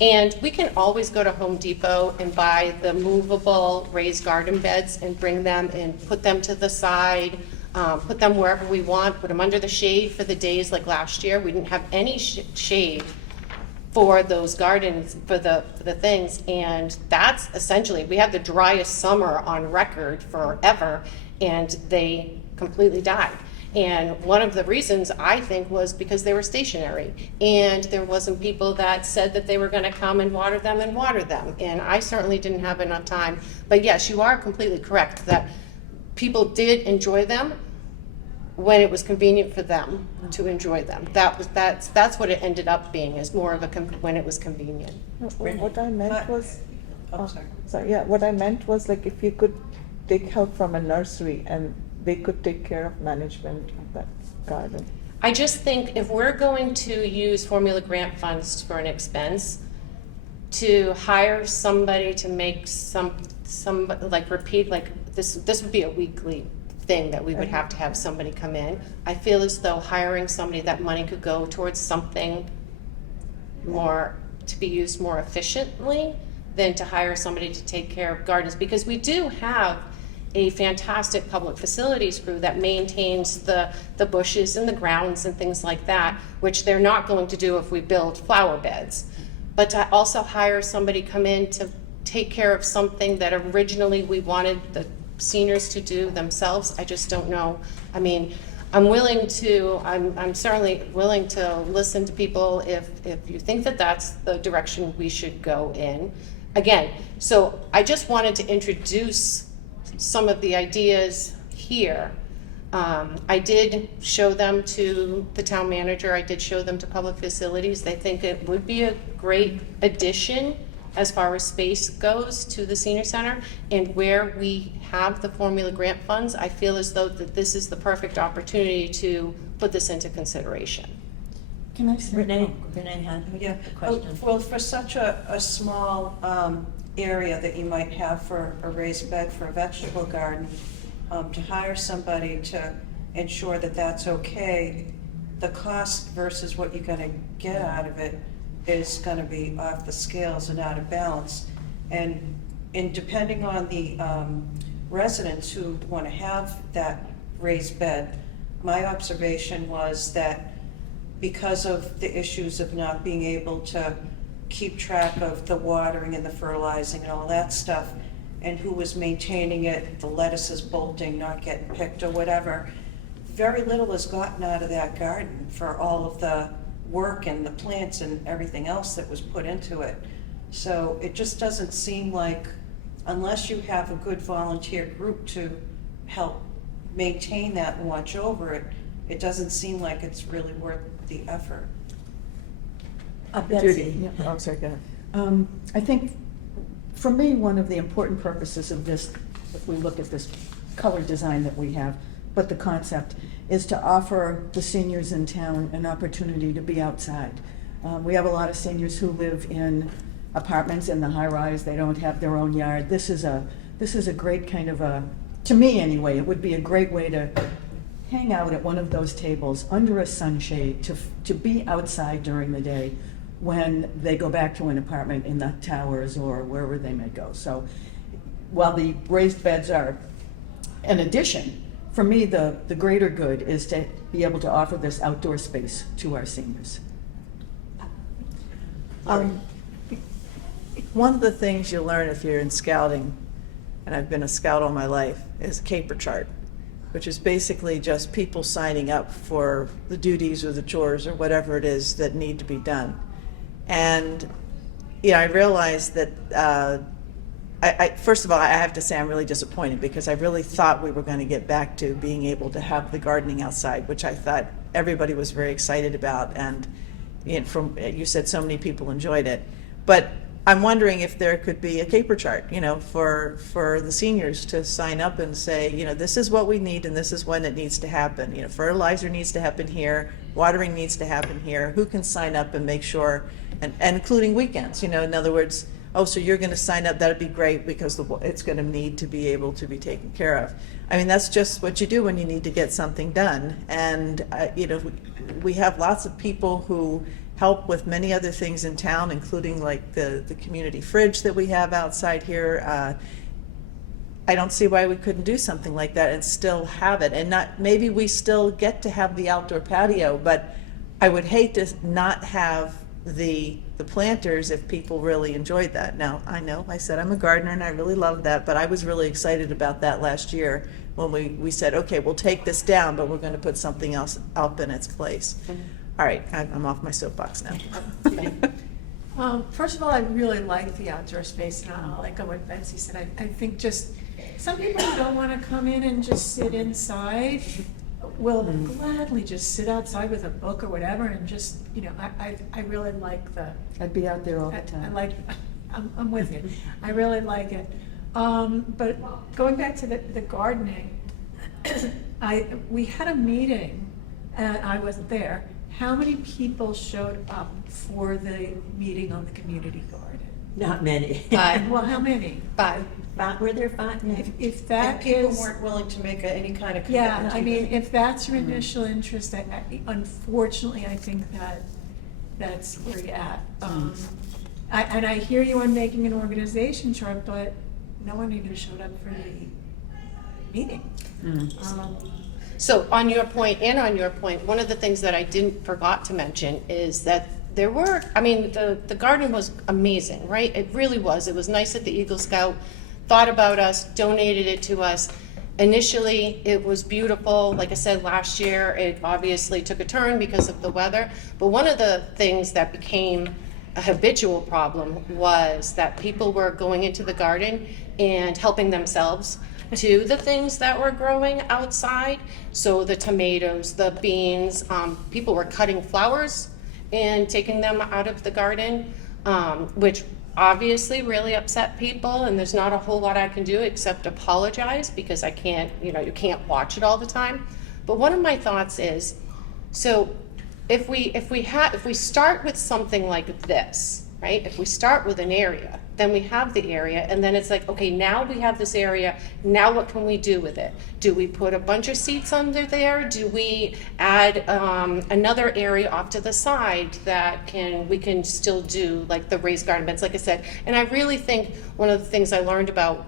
And we can always go to Home Depot and buy the movable raised garden beds and bring them and put them to the side, put them wherever we want, put them under the shade for the days like last year. We didn't have any shade for those gardens, for the things, and that's essentially, we had the driest summer on record forever, and they completely died. And one of the reasons, I think, was because they were stationary, and there wasn't people that said that they were going to come and water them, and I certainly didn't have enough time. But yes, you are completely correct that people did enjoy them when it was convenient for them to enjoy them. That's what it ended up being, is more of when it was convenient. What I meant was, sorry. what I meant was, like, if you could take help from a nursery and they could take care of management of that garden. I just think if we're going to use formula grant funds for an expense, to hire somebody to make some repeat, like this would be a weekly thing that we would have to have somebody come in. I feel as though hiring somebody, that money could go towards something more, to be used more efficiently than to hire somebody to take care of gardens, because we do have a fantastic public facilities crew that maintains the bushes and the grounds and things like that, which they're not going to do if we build flower beds. But to also hire somebody come in to take care of something that originally we wanted the seniors to do themselves, I just don't know. I mean, I'm certainly willing to listen to people if you think that that's the direction we should go in. Again, so I just wanted to introduce some of the ideas here. I did show them to the town manager. I did show them to public facilities. They think it would be a great addition as far as space goes to the senior center, and where we have the formula grant funds, I feel as though that this is the perfect opportunity to put this into consideration. Can I say? Renee had Yeah. a question. Well, for such a small area that you might have for a raised bed for a vegetable garden, to hire somebody to ensure that that's okay, the cost versus what you're gonna get out of it is gonna be off the scales and out of balance. And depending on the residents who want to have that raised bed, my observation was that because of the issues of not being able to keep track of the watering and the fertilizing and all that stuff, and who was maintaining it, the lettuces bolting, not getting picked or whatever, very little is gotten out of that garden for all of the work and the plants and everything else that was put into it. So it just doesn't seem like, unless you have a good volunteer group to help maintain that and watch over it, it doesn't seem like it's really worth the effort. Betsy. Judy, yeah, oh, sorry, go ahead. I think, for me, one of the important purposes of this, if we look at this color design that we have, but the concept, is to offer the seniors in town an opportunity to be outside. We have a lot of seniors who live in apartments in the high-rise, they don't have their own yard. This is a great kind of a, to me anyway, it would be a great way to hang out at one of those tables under a sunshade, to be outside during the day when they go back to an apartment in the towers or wherever they may go. So while the raised beds are an addition, for me, the greater good is to be able to offer this outdoor space to our seniors. One of the things you learn if you're in scouting, and I've been a scout all my life, is a caper chart, which is basically just people signing up for the duties or the chores or whatever it is that need to be done. And, you know, I realized that, first of all, I have to say I'm really disappointed because I really thought we were going to get back to being able to have the gardening outside, which I thought everybody was very excited about. And from you said so many people enjoyed it. But I'm wondering if there could be a caper chart, you know, for the seniors to sign up and say, you know, this is what we need and this is when it needs to happen. You know, fertilizer needs to happen here, watering needs to happen here. Who can sign up and make sure, and including weekends, you know, in other words, oh, so you're going to sign up, that'd be great because it's going to need to be able to be taken care of. I mean, that's just what you do when you need to get something done. And, you know, we have lots of people who help with many other things in town, including like the community fridge that we have outside here. I don't see why we couldn't do something like that and still have it. And not, maybe we still get to have the outdoor patio, but I would hate to not have the planters if people really enjoyed that. Now, I know I said I'm a gardener and I really love that, but I was really excited about that last year when we said, okay, we'll take this down, but we're going to put something else up in its place. All right, I'm off my soapbox now. First of all, I really like the outdoor space, and I'll echo what Betsy said. I think just, some people who don't want to come in and just sit inside will gladly just sit outside with a book or whatever and just, you know, I really like the. I'd be out there all the I time. like, I'm with you. I really like it. But going back to the gardening, we had a meeting, and I wasn't there. How many people showed up for the meeting on the community garden? Not many. Five. Well, how many? Five. Were there five? If And that people is, weren't willing to make any kind of commitment. yeah, I mean, either. if that's your initial interest, unfortunately, I think that's where you're at. And I hear you on making an organization chart, but no one even showed up for the meeting. So on your point and on your point, one of the things that I forgot to mention is that there were, I mean, the garden was amazing, right? It really was. It was nice that the Eagle Scout thought about us, donated it to us. Initially, it was beautiful. Like I said, last year, it obviously took a turn because of the weather. But one of the things that became a habitual problem was that people were going into the garden and helping themselves to the things that were growing outside. So the tomatoes, the beans, people were cutting flowers and taking them out of the garden, which obviously really upset people, and there's not a whole lot I can do except apologize because I can't, you know, you can't watch it all the time. But one of my thoughts is, so if we start with something like this, right? If we start with an area then we have the area, and then it's like, okay, now we have this area, now what can we do with it? Do we put a bunch of seats under there? Do we add another area off to the side that we can still do like the raised garden beds, like I said? And I really think one of the things I learned about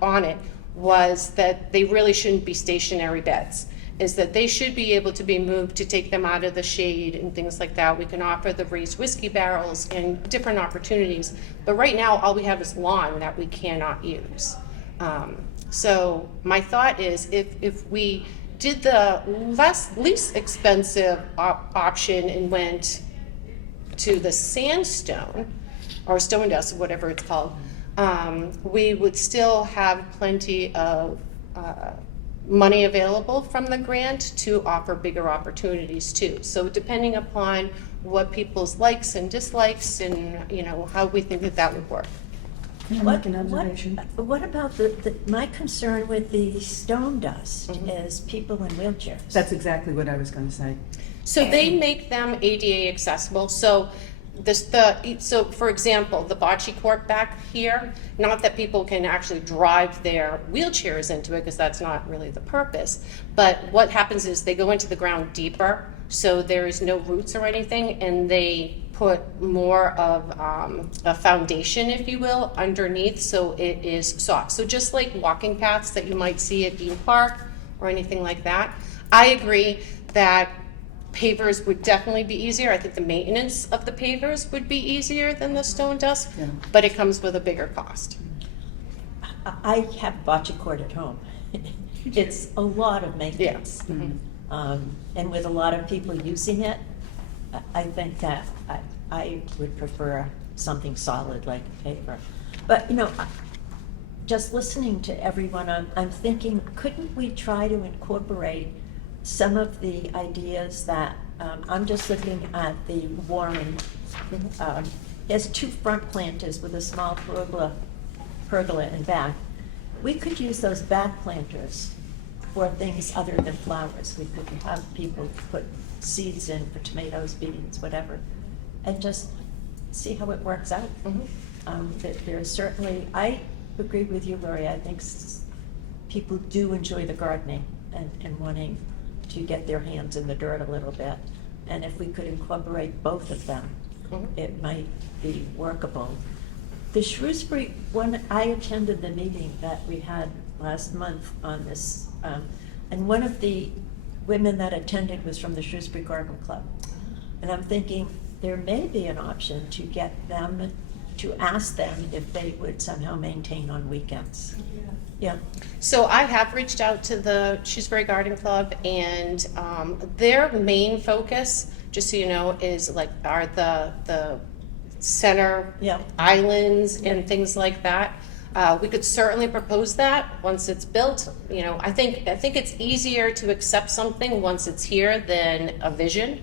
on it was that they really shouldn't be stationary beds, is that they should be able to be moved to take them out of the shade and things like that. We can offer the raised whiskey barrels and different opportunities. But right now, all we have is lawn that we cannot use. So my thought is if we did the least expensive option and went to the sandstone or stone dust, whatever it's called, we would still have plenty of money available from the grant to offer bigger opportunities too. So depending upon what people's likes and dislikes and, how we think that would work. Can I make an observation? What about my concern with the stone dust is people in wheelchairs. That's exactly what I was going to say. So they make them ADA accessible. So so for example, the bocce court back here, not that people can actually drive their wheelchairs into it, because that's not really the purpose. But what happens is they go into the ground deeper, so there is no roots or anything, and they put more of a foundation, if you will, underneath, so it is soft. So just like walking paths that you might see at Dean Park or anything like that. I agree that pavers would definitely be easier. I think the maintenance of the pavers would be easier than the stone dust, but it comes with a bigger cost. I have bocce court at home. It's a lot of maintenance. And with a lot of people using it, I think that I would prefer something solid like a paver. But, just listening to everyone, I'm thinking, couldn't we try to incorporate some of the ideas that, I'm just looking at the Warren, there's 2 front planters with a small pergola in back. We could use those back planters for things other than flowers. We could have people put seeds in for tomatoes, beans, whatever, and just see how it works out. There's certainly, I agree with you, Lori, I think people do enjoy the gardening and wanting to get their hands in the dirt a little bit. And if we could incorporate both of them, it might be workable. The Shrewsbury one, I attended the meeting that we had last month on this, and one of the women that attended was from the Shrewsbury Garden Club. And I'm thinking there may be an option to get them, to ask them if they would somehow maintain on weekends. Yeah. So I have reached out to the Shrewsbury Garden Club, and their main focus, just so you know, is are the center islands and things like that. We could certainly propose that once it's built. I think it's easier to accept something once it's here than a vision.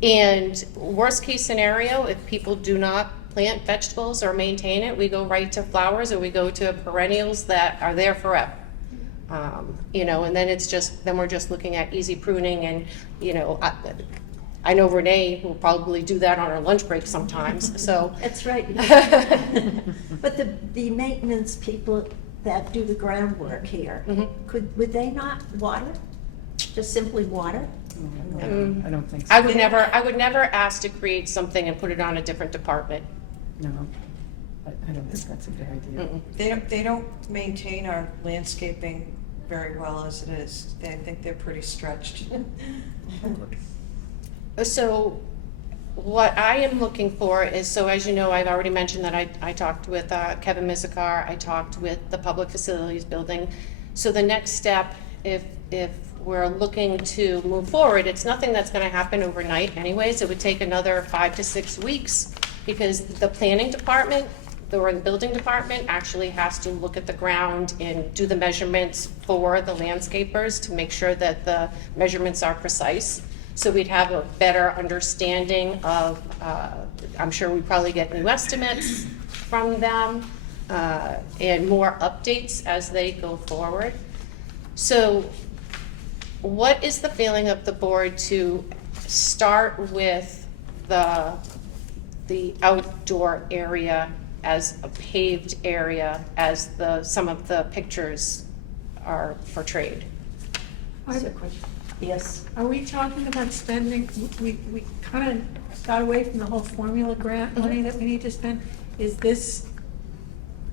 And worst case scenario, if people do not plant vegetables or maintain it, we go right to flowers, or we go to perennials that are there forever. And then we're just looking at easy pruning, and I know Renee will probably do that on her lunch break sometimes. So That's right. But the maintenance people that do the groundwork here, would they not water? Just simply water? I don't think so. I would never ask to create something and put it on a different department. No, I don't think that's a good idea. They don't maintain our landscaping very well as it is. I think they're pretty stretched. So what I am looking for is, so as you know, I've already mentioned that I talked with Kevin Mizikar, I talked with the Public Facilities Building. So the next step, if we're looking to move forward, it's nothing that's going to happen overnight anyways. It would take another 5 to 6 weeks, because the planning department or the building department actually has to look at the ground and do the measurements for the landscapers to make sure that the measurements are precise. So we'd have a better understanding of, I'm sure we'd probably get new estimates from them and more updates as they go forward. So what is the feeling of the board to start with the the outdoor area as a paved area as some of the pictures are portrayed. Yes, Are we talking about spending, we kind of got away from the whole formula grant money that we need to spend. Is this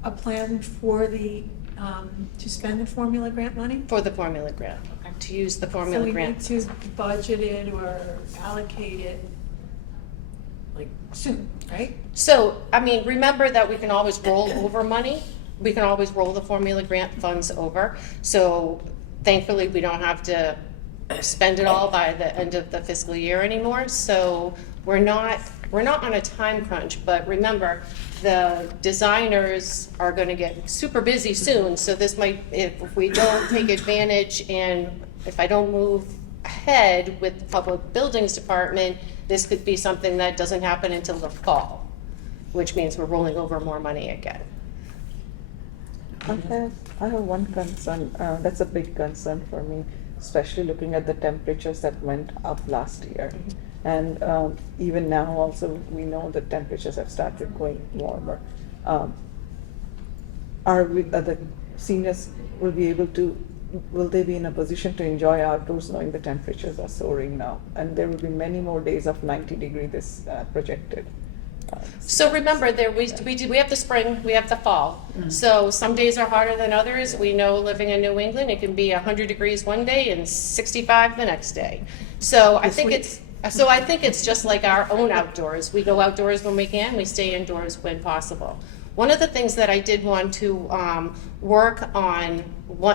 a plan for the, to spend the formula grant money? For the formula grant, to use the formula grant. So we need to budget it or allocate it, like, soon, right? So, I mean, remember that we can always roll over money. We can always roll the formula grant funds over. So thankfully, we don't have to spend it all by the end of the fiscal year anymore. So we're not on a time crunch, but remember, the designers are going to get super busy soon. So this might, if we don't take advantage and if I don't move ahead with the Public Buildings Department, this could be something that doesn't happen until the fall, which means we're rolling over more money again. I have one concern, that's a big concern for me, especially looking at the temperatures that went up last year. And even now also, we know the temperatures have started going warmer. The seniors will be able to, will they be in a position to enjoy outdoors knowing the temperatures are soaring now? And there will be many more days of 90 degree this projected. So remember, we have the spring, we have the fall. So some days are harder than others. We know living in New England, it can be 100 degrees one day and 65 the next day. So I think it's just like our own outdoors. We go outdoors when we can, we stay indoors when possible. One of the things that I did want to work on,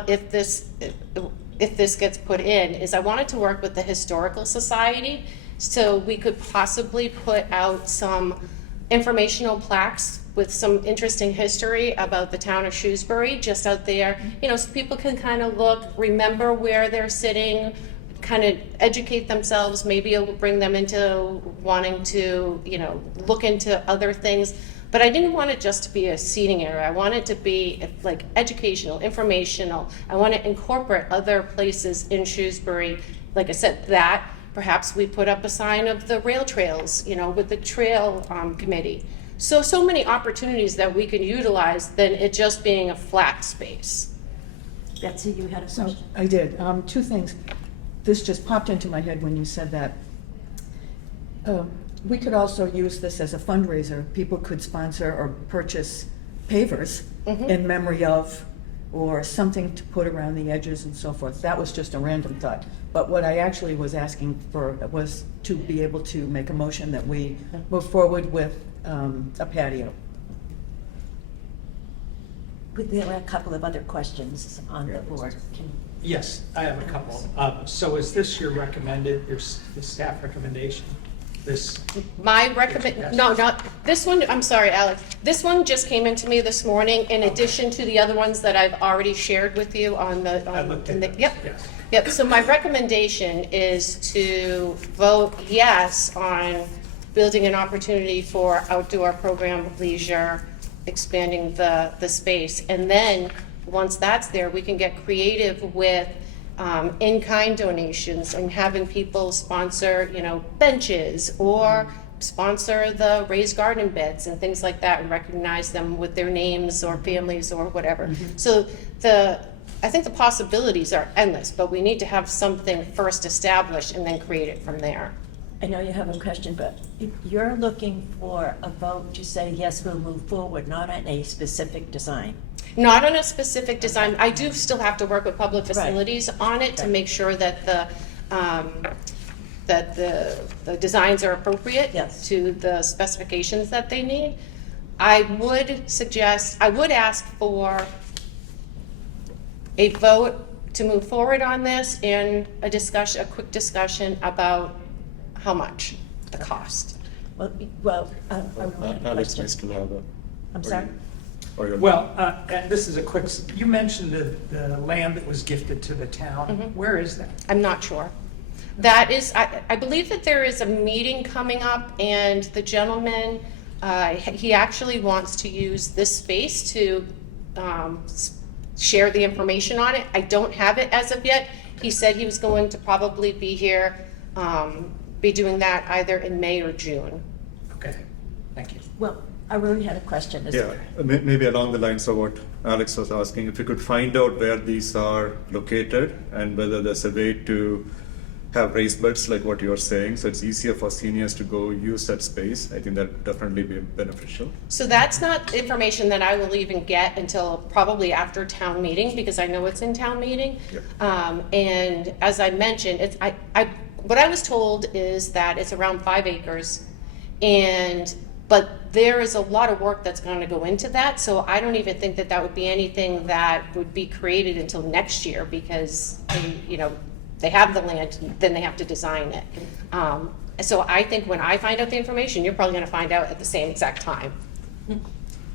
if this gets put in, is I wanted to work with the Historical Society so we could possibly put out some informational plaques with some interesting history about the town of Shrewsbury just out there, so people can kind of look, remember where they're sitting, kind of educate themselves. Maybe it'll bring them into wanting to, look into other things. But I didn't want it just to be a seating area. I want it to be like educational, informational. I want to incorporate other places in Shrewsbury. Like I said, that perhaps we put up a sign of the rail trails, with the trail committee. So many opportunities that we can utilize than it just being a flat space. Betsy, you had a So question? I did. Two things. This just popped into my head when you said that. We could also use this as a fundraiser. People could sponsor or purchase pavers in memory of, or something to put around the edges and so forth. That was just a random thought. But what I actually was asking for was to be able to make a motion that we move forward with a patio. There were a couple of other questions on the board. Yes, I have a couple. So is this your the staff recommendation? My no, not this one. I'm sorry, Alex. This one just came into me this morning in addition to the other ones that I've already shared with you on the. I looked at those, Yep. yes. Yep. So my recommendation is to vote yes on building an opportunity for outdoor program leisure, expanding the space, and then once that's there, we can get creative with in-kind donations and having people sponsor, benches or sponsor the raised garden beds and things like that and recognize them with their names or families or whatever. So I think the possibilities are endless, but we need to have something first established and then create it from there. I know you have a question, but you're looking for a vote to say, yes, we'll move forward, not on a specific design. Not on a specific design. I do still have to work with public facilities on it to make sure that the designs are appropriate to the specifications that they need. I would ask for a vote to move forward on this and a quick discussion about how much, the cost. Alex may still have a. I'm sorry? Well, and this is a quick, you mentioned the land that was gifted to the town. Where is that? I'm not sure. That is, I believe that there is a meeting coming up, and the gentleman, he actually wants to use this space to share the information on it. I don't have it as of yet. He said he was going to probably be here, be doing that either in May or June. Okay. Thank you. Well, I really had a question. Is Yeah, maybe along the lines of what Alex was asking, if you could find out where these are located and whether there's a way to have raised beds like what you're saying, so it's easier for seniors to go use that space. I think that would definitely be beneficial. So that's not information that I will even get until probably after town meeting, because I know it's in town meeting. Yep. And as I mentioned, what I was told is that it's around 5 acres, but there is a lot of work that's going to go into that, so I don't even think that that would be anything that would be created until next year, because they have the land, then they have to design it. So I think when I find out the information, you're probably going to find out at the same exact time.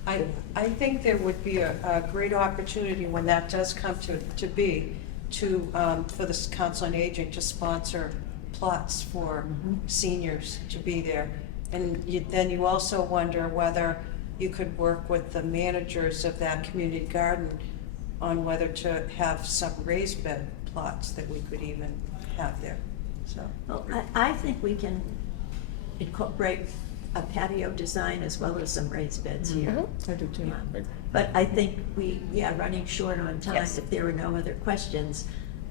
I think there would be a great opportunity when that does come to be, for the Council on Aging to sponsor plots for seniors to be there. And then you also wonder whether you could work with the managers of that community garden on whether to have some raised bed plots that we could even have there, so. Well, I think we can incorporate a patio design as well as some raised beds here. I do too. But I think we are running short on time. Yes. If there are no other questions,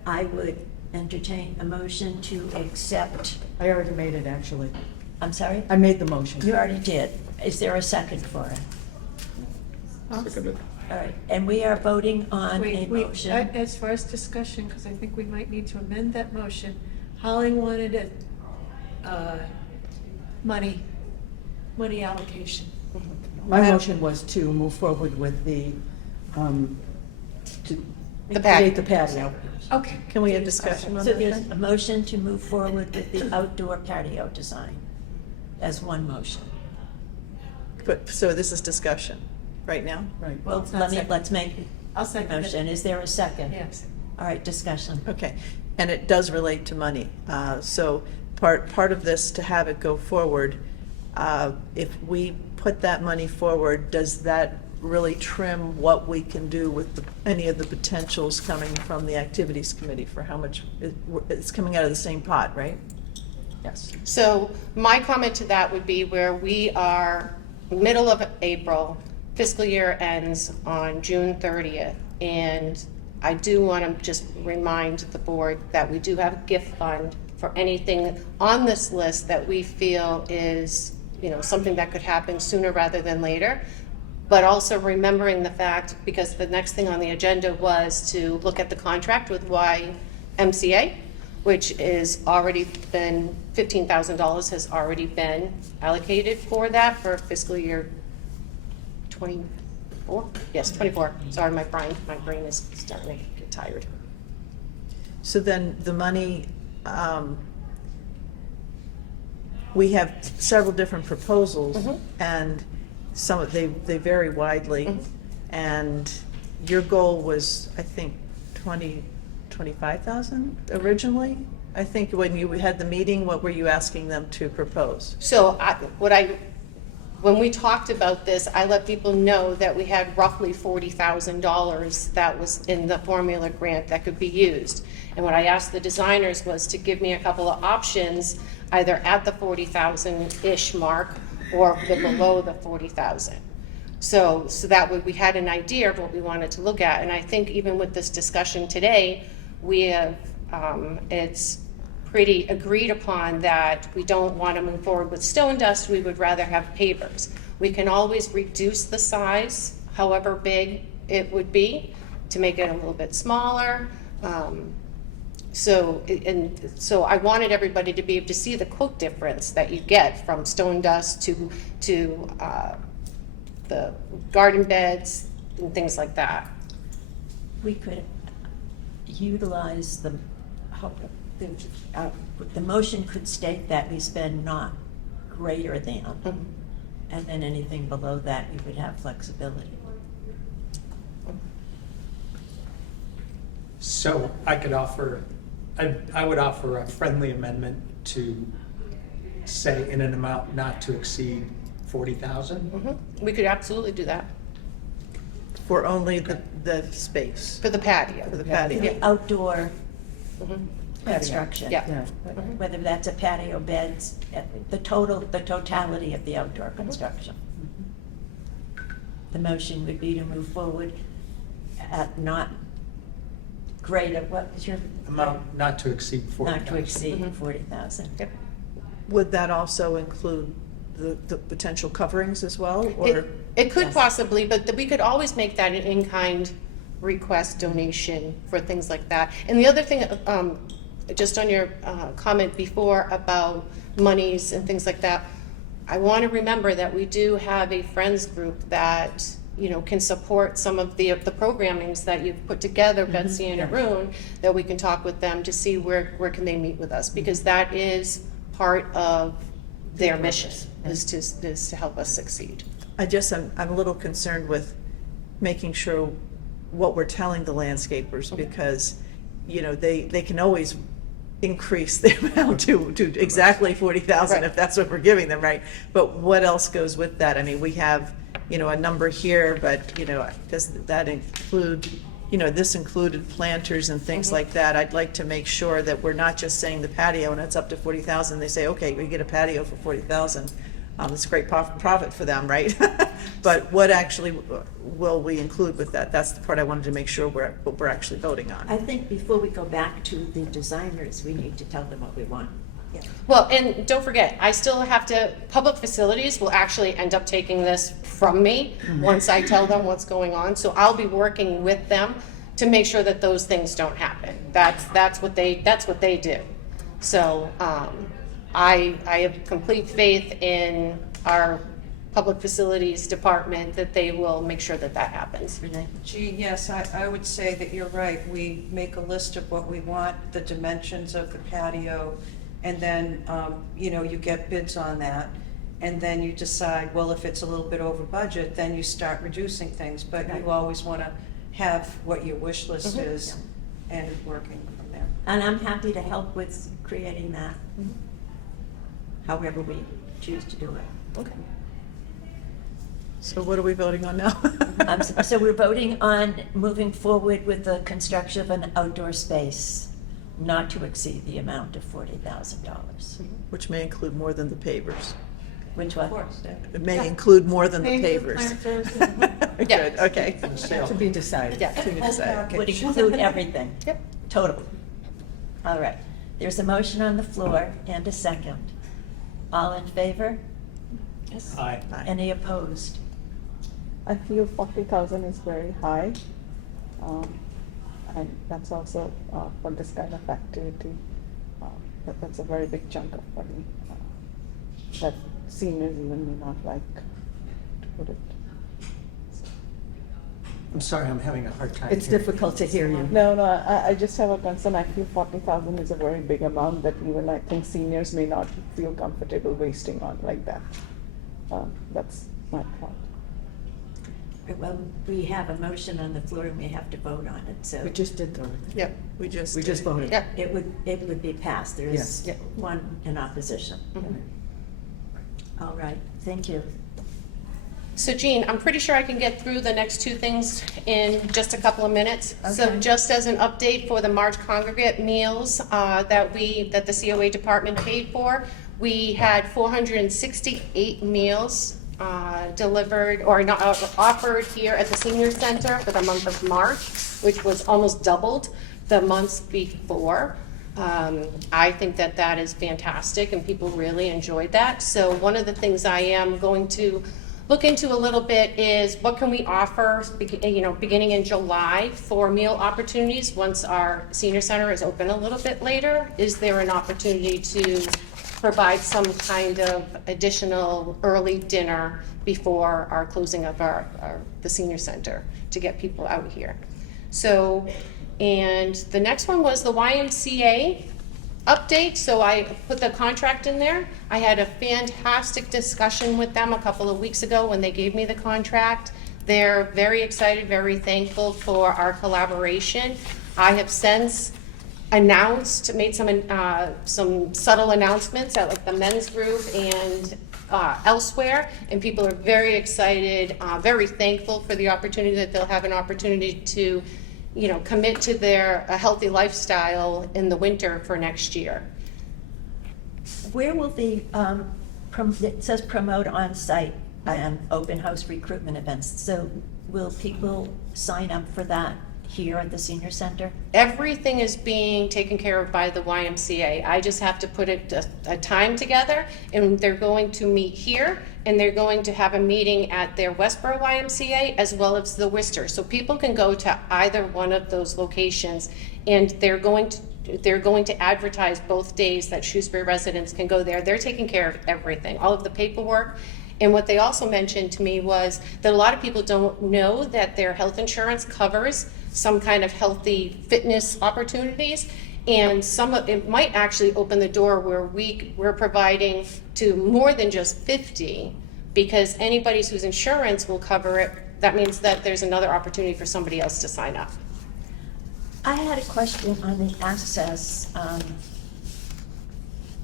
I would entertain a motion to accept, I already made it, actually. I'm sorry? I made the motion. You already did. Is there a second for it? Seconded. All right, and we are voting on a Wait, motion. as far as discussion, because I think we might need to amend that motion, Holly wanted money allocation. My motion was to move forward with to The patio. create the patio. Okay. Can we have discussion on So that? there's a motion to move forward with the outdoor patio design as one motion. But, so this is discussion right now? Right. Well, It's not second. let's make I'll a second it. motion. Is there a second? Yes. All right, discussion. Okay, and it does relate to money. So part of this, to have it go forward, if we put that money forward, does that really trim what we can do with any of the potentials coming from the activities committee for how much, it's coming out of the same pot, right? Yes. So my comment to that would be where we are middle of April, fiscal year ends on June 30th. And I do want to just remind the board that we do have a gift fund for anything on this list that we feel is, something that could happen sooner rather than later. But also remembering the fact, because the next thing on the agenda was to look at the contract with YMCA, which is already been, $15,000 has already been allocated for that for fiscal year 24? Yes, 24. Sorry, my brain is starting to get tired. So then the money, we have several different proposals, and some of, they vary widely. And your goal was, I think, 25,000 originally? I think when you had the meeting, what were you asking them to propose? So when we talked about this, I let people know that we had roughly $40,000 that was in the formula grant that could be used. And what I asked the designers was to give me a couple of options, either at the 40,000-ish mark or below the 40,000. So that way we had an idea of what we wanted to look at. And I think even with this discussion today, we have, it's pretty agreed upon that we don't want to move forward with stone dust. We would rather have pavers. We can always reduce the size, however big it would be, to make it a little bit smaller. So I wanted everybody to be able to see the quote difference that you get from stone dust to the garden beds and things like that. We could utilize the motion could state that we spend not greater than, and then anything below that, we would have flexibility. So I would offer a friendly amendment to say in an amount not to exceed 40,000. We could absolutely do that For only the space, for the patio. for the patio? The outdoor, construction. Yeah. Whether that's a patio, beds, the totality of the outdoor construction. The motion would be to move forward at not greater, what is your? Amount not to exceed 40,000. Not to exceed 40,000. Yep. Would that also include the potential coverings as well, or? It could Yes. possibly, but we could always make that an in-kind request donation for things like that. And the other thing, just on your comment before about monies and things like that, I want to remember that we do have a friends group that, you know, can support some of the programmings that you've put together, Betsy and Arun, that we can talk with them to see where can they meet with us, because that is part of their mission, is to help us succeed. I'm a little concerned with making sure what we're telling the landscapers, because, you know, they can always increase the amount to exactly 40,000 Right. if that's what we're giving them, right? But what else goes with that? I mean, we have, you know, a number here, but, you know, does that include, you know, this included planters and things like that? I'd like to make sure that we're not just saying the patio and it's up to 40,000. They say, okay, we get a patio for 40,000. It's a great profit for them, right? But what actually will we include with that? That's the part I wanted to make sure what we're actually voting on. I think before we go back to the designers, we need to tell them what we want. Well, and don't forget, I still have to, public facilities will actually end up taking this from me once I tell them what's going on. So I'll be working with them to make sure that those things don't happen. That's what they do. So I have complete faith in our public facilities department that they will make sure that happens. Renee? Gee, yes, I would say that you're right. We make a list of what we want, the dimensions of the patio, and then, you know, you get bids on that. And then you decide, well, if it's a little bit over budget, then you start reducing things. But you always want to have what your wish list is and working from there. And I'm happy to help with creating that, however we choose to do it. Okay. So what are we voting on now? So we're voting on moving forward with the construction of an outdoor space, not to exceed the amount of $40,000. Which may include more than the pavers. Which one? Of course, yeah. It may include more than the pavers. Good, Yeah. okay. To be decided. Yeah. To be decided. Would include everything. Yep. Total. All right. There's a motion on the floor and a second. All in favor? Yes. Aye. Aye. Any opposed? I feel 40,000 is very high. And that's also for this kind of activity. That's a very big chunk of money that seniors even may not like to put it. I'm sorry, I'm having a hard time. It's hearing. difficult to hear you. No, I just have a concern. I feel 40,000 is a very big amount that even I think seniors may not feel comfortable wasting on like that. That's my thought. Well, we have a motion on the floor and we have to vote on it, so We just did though. Yep. We just voted. Yep. it would be passed. There is Yes. one in opposition. All right, thank you. So Jean, I'm pretty sure I can get through the next two things in just a couple of minutes. So Okay. just as an update for the March congregate meals that the COA department paid for, we had 468 meals delivered or not offered here at the senior center for the month of March, which was almost doubled the months before. I think that is fantastic and people really enjoyed that. So one of the things I am going to look into a little bit is what can we offer, beginning in July for meal opportunities once our senior center is open a little bit later? Is there an opportunity to provide some kind of additional early dinner before our closing of the senior center to get people out here? So, and the next one was the YMCA update. So I put the contract in there. I had a fantastic discussion with them a couple of weeks ago when they gave me the contract. They're very excited, very thankful for our collaboration. I have since made some subtle announcements at like the men's group and elsewhere, and people are very excited, very thankful for the opportunity that they'll have an opportunity to commit to a healthy lifestyle in the winter for next year. Where will the, it says promote on-site and open house recruitment events, so will people sign up for that here at the senior center? Everything is being taken care of by the YMCA. I just have to put a time together, and they're going to meet here, and they're going to have a meeting at their Westboro YMCA as well as the Worcester. So people can go to either one of those locations, and they're going to advertise both days that Shrewsbury residents can go there. They're taking care of everything, all of the paperwork. And what they also mentioned to me was that a lot of people don't know that their health insurance covers some kind of healthy fitness opportunities. And it might actually open the door where we're providing to more than just 50, because anybody whose insurance will cover it, that means that there's another opportunity for somebody else to sign up. I had a question on the access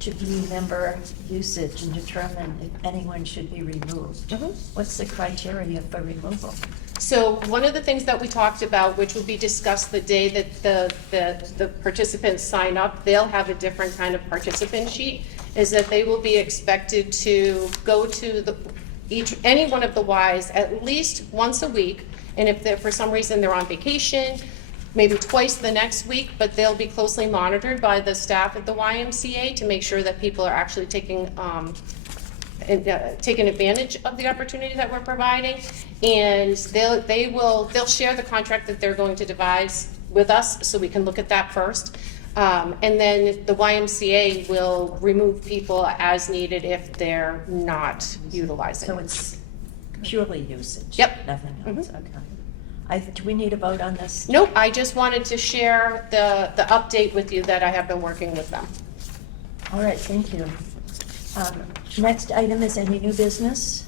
to view member usage and determine if anyone should be removed. What's the criteria for removal? So one of the things that we talked about, which will be discussed the day that the participants sign up, they'll have a different kind of participant sheet, is that they will be expected to go to any one of the Ys at least once a week, and if for some reason they're on vacation, maybe twice the next week, but they'll be closely monitored by the staff at the YMCA to make sure that people are actually taking advantage of the opportunity that we're providing. And they'll share the contract that they're going to devise with us, so we can look at that first. And then the YMCA will remove people as needed if they're not utilizing So it. it's purely usage? Yep. Nothing else, okay. Do we need a vote on this? Nope, I just wanted to share the update with you that I have been working with them. All right, thank you. Next item is any new business?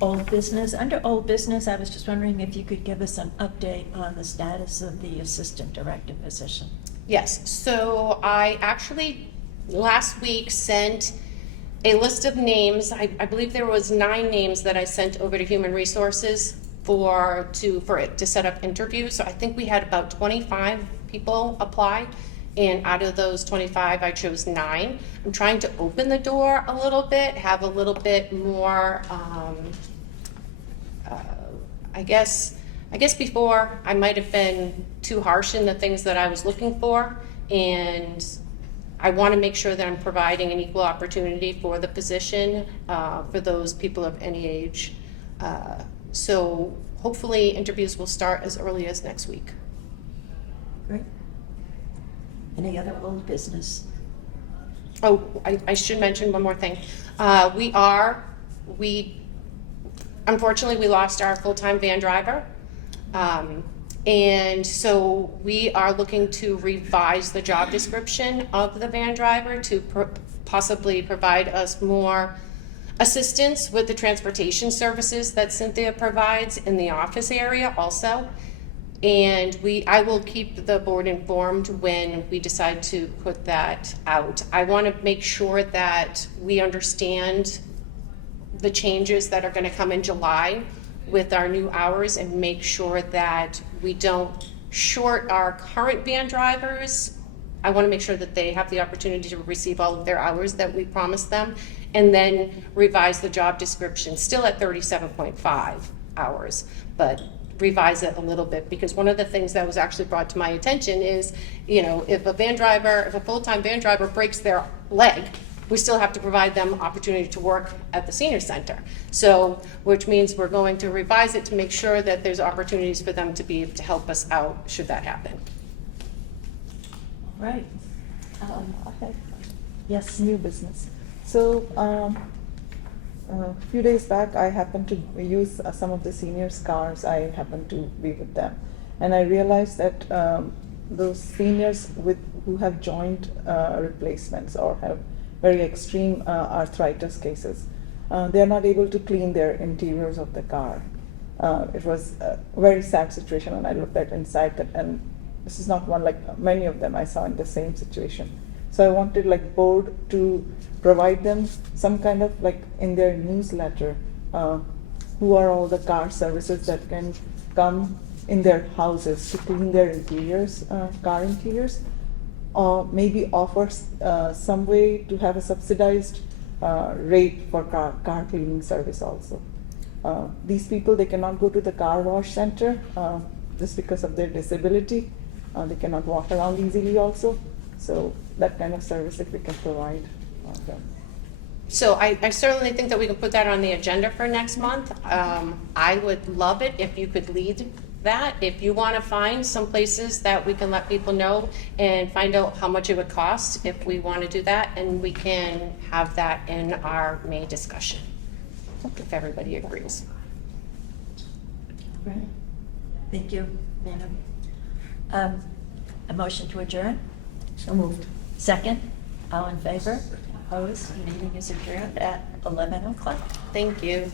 Old business. Under old business, I was just wondering if you could give us an update on the status of the assistant director position. Yes, so I actually last week sent a list of names. I believe there was 9 names that I sent over to Human Resources for it to set up interviews. So I think we had about 25 people apply, and out of those 25, I chose 9. I'm trying to open the door a little bit, have a little bit more. I guess before I might have been too harsh in the things that I was looking for, and I want to make sure that I'm providing an equal opportunity for the position for those people of any age. So hopefully interviews will start as early as next week. Great. Any other old business? Oh, I should mention one more thing. Unfortunately, we lost our full-time van driver. And so we are looking to revise the job description of the van driver to possibly provide us more assistance with the transportation services that Cynthia provides in the office area also. And I will keep the board informed when we decide to put that out. I want to make sure that we understand the changes that are going to come in July with our new hours, and make sure that we don't short our current van drivers. I want to make sure that they have the opportunity to receive all of their hours that we promised them, and then revise the job description, still at 37.5 hours, but revise it a little bit, because one of the things that was actually brought to my attention is, if a full-time van driver breaks their leg, we still have to provide them opportunity to work at the senior center. So, which means we're going to revise it to make sure that there's opportunities for them to be able to help us out should that happen. All right. I have Yes. new business. So, a few days back, I happened to use some of the seniors' cars. I happened to be with them, and I realized that those seniors who have joint replacements or have very extreme arthritis cases, they are not able to clean their interiors of the car. It was a very sad situation when I looked at inside that, and this is not one like many of them I saw in the same situation. So I wanted board to provide them some kind of in their newsletter, who are all the car services that can come in their houses to clean their interiors, car interiors, or maybe offer some way to have a subsidized rate for car cleaning service also. These people, they cannot go to the car wash center just because of their disability. They cannot walk around easily also. So that kind of service if we can provide them. So I certainly think that we can put that on the agenda for next month. I would love it if you could lead that. If you want to find some places that we can let people know and find out how much it would cost if we want to do that, and we can have that in our May discussion, if everybody agrees. Right. Thank you, madam. A motion to adjourn? So moved. Second? All in favor? Opposed? Meeting is adjourned at 11 o'clock. Thank you.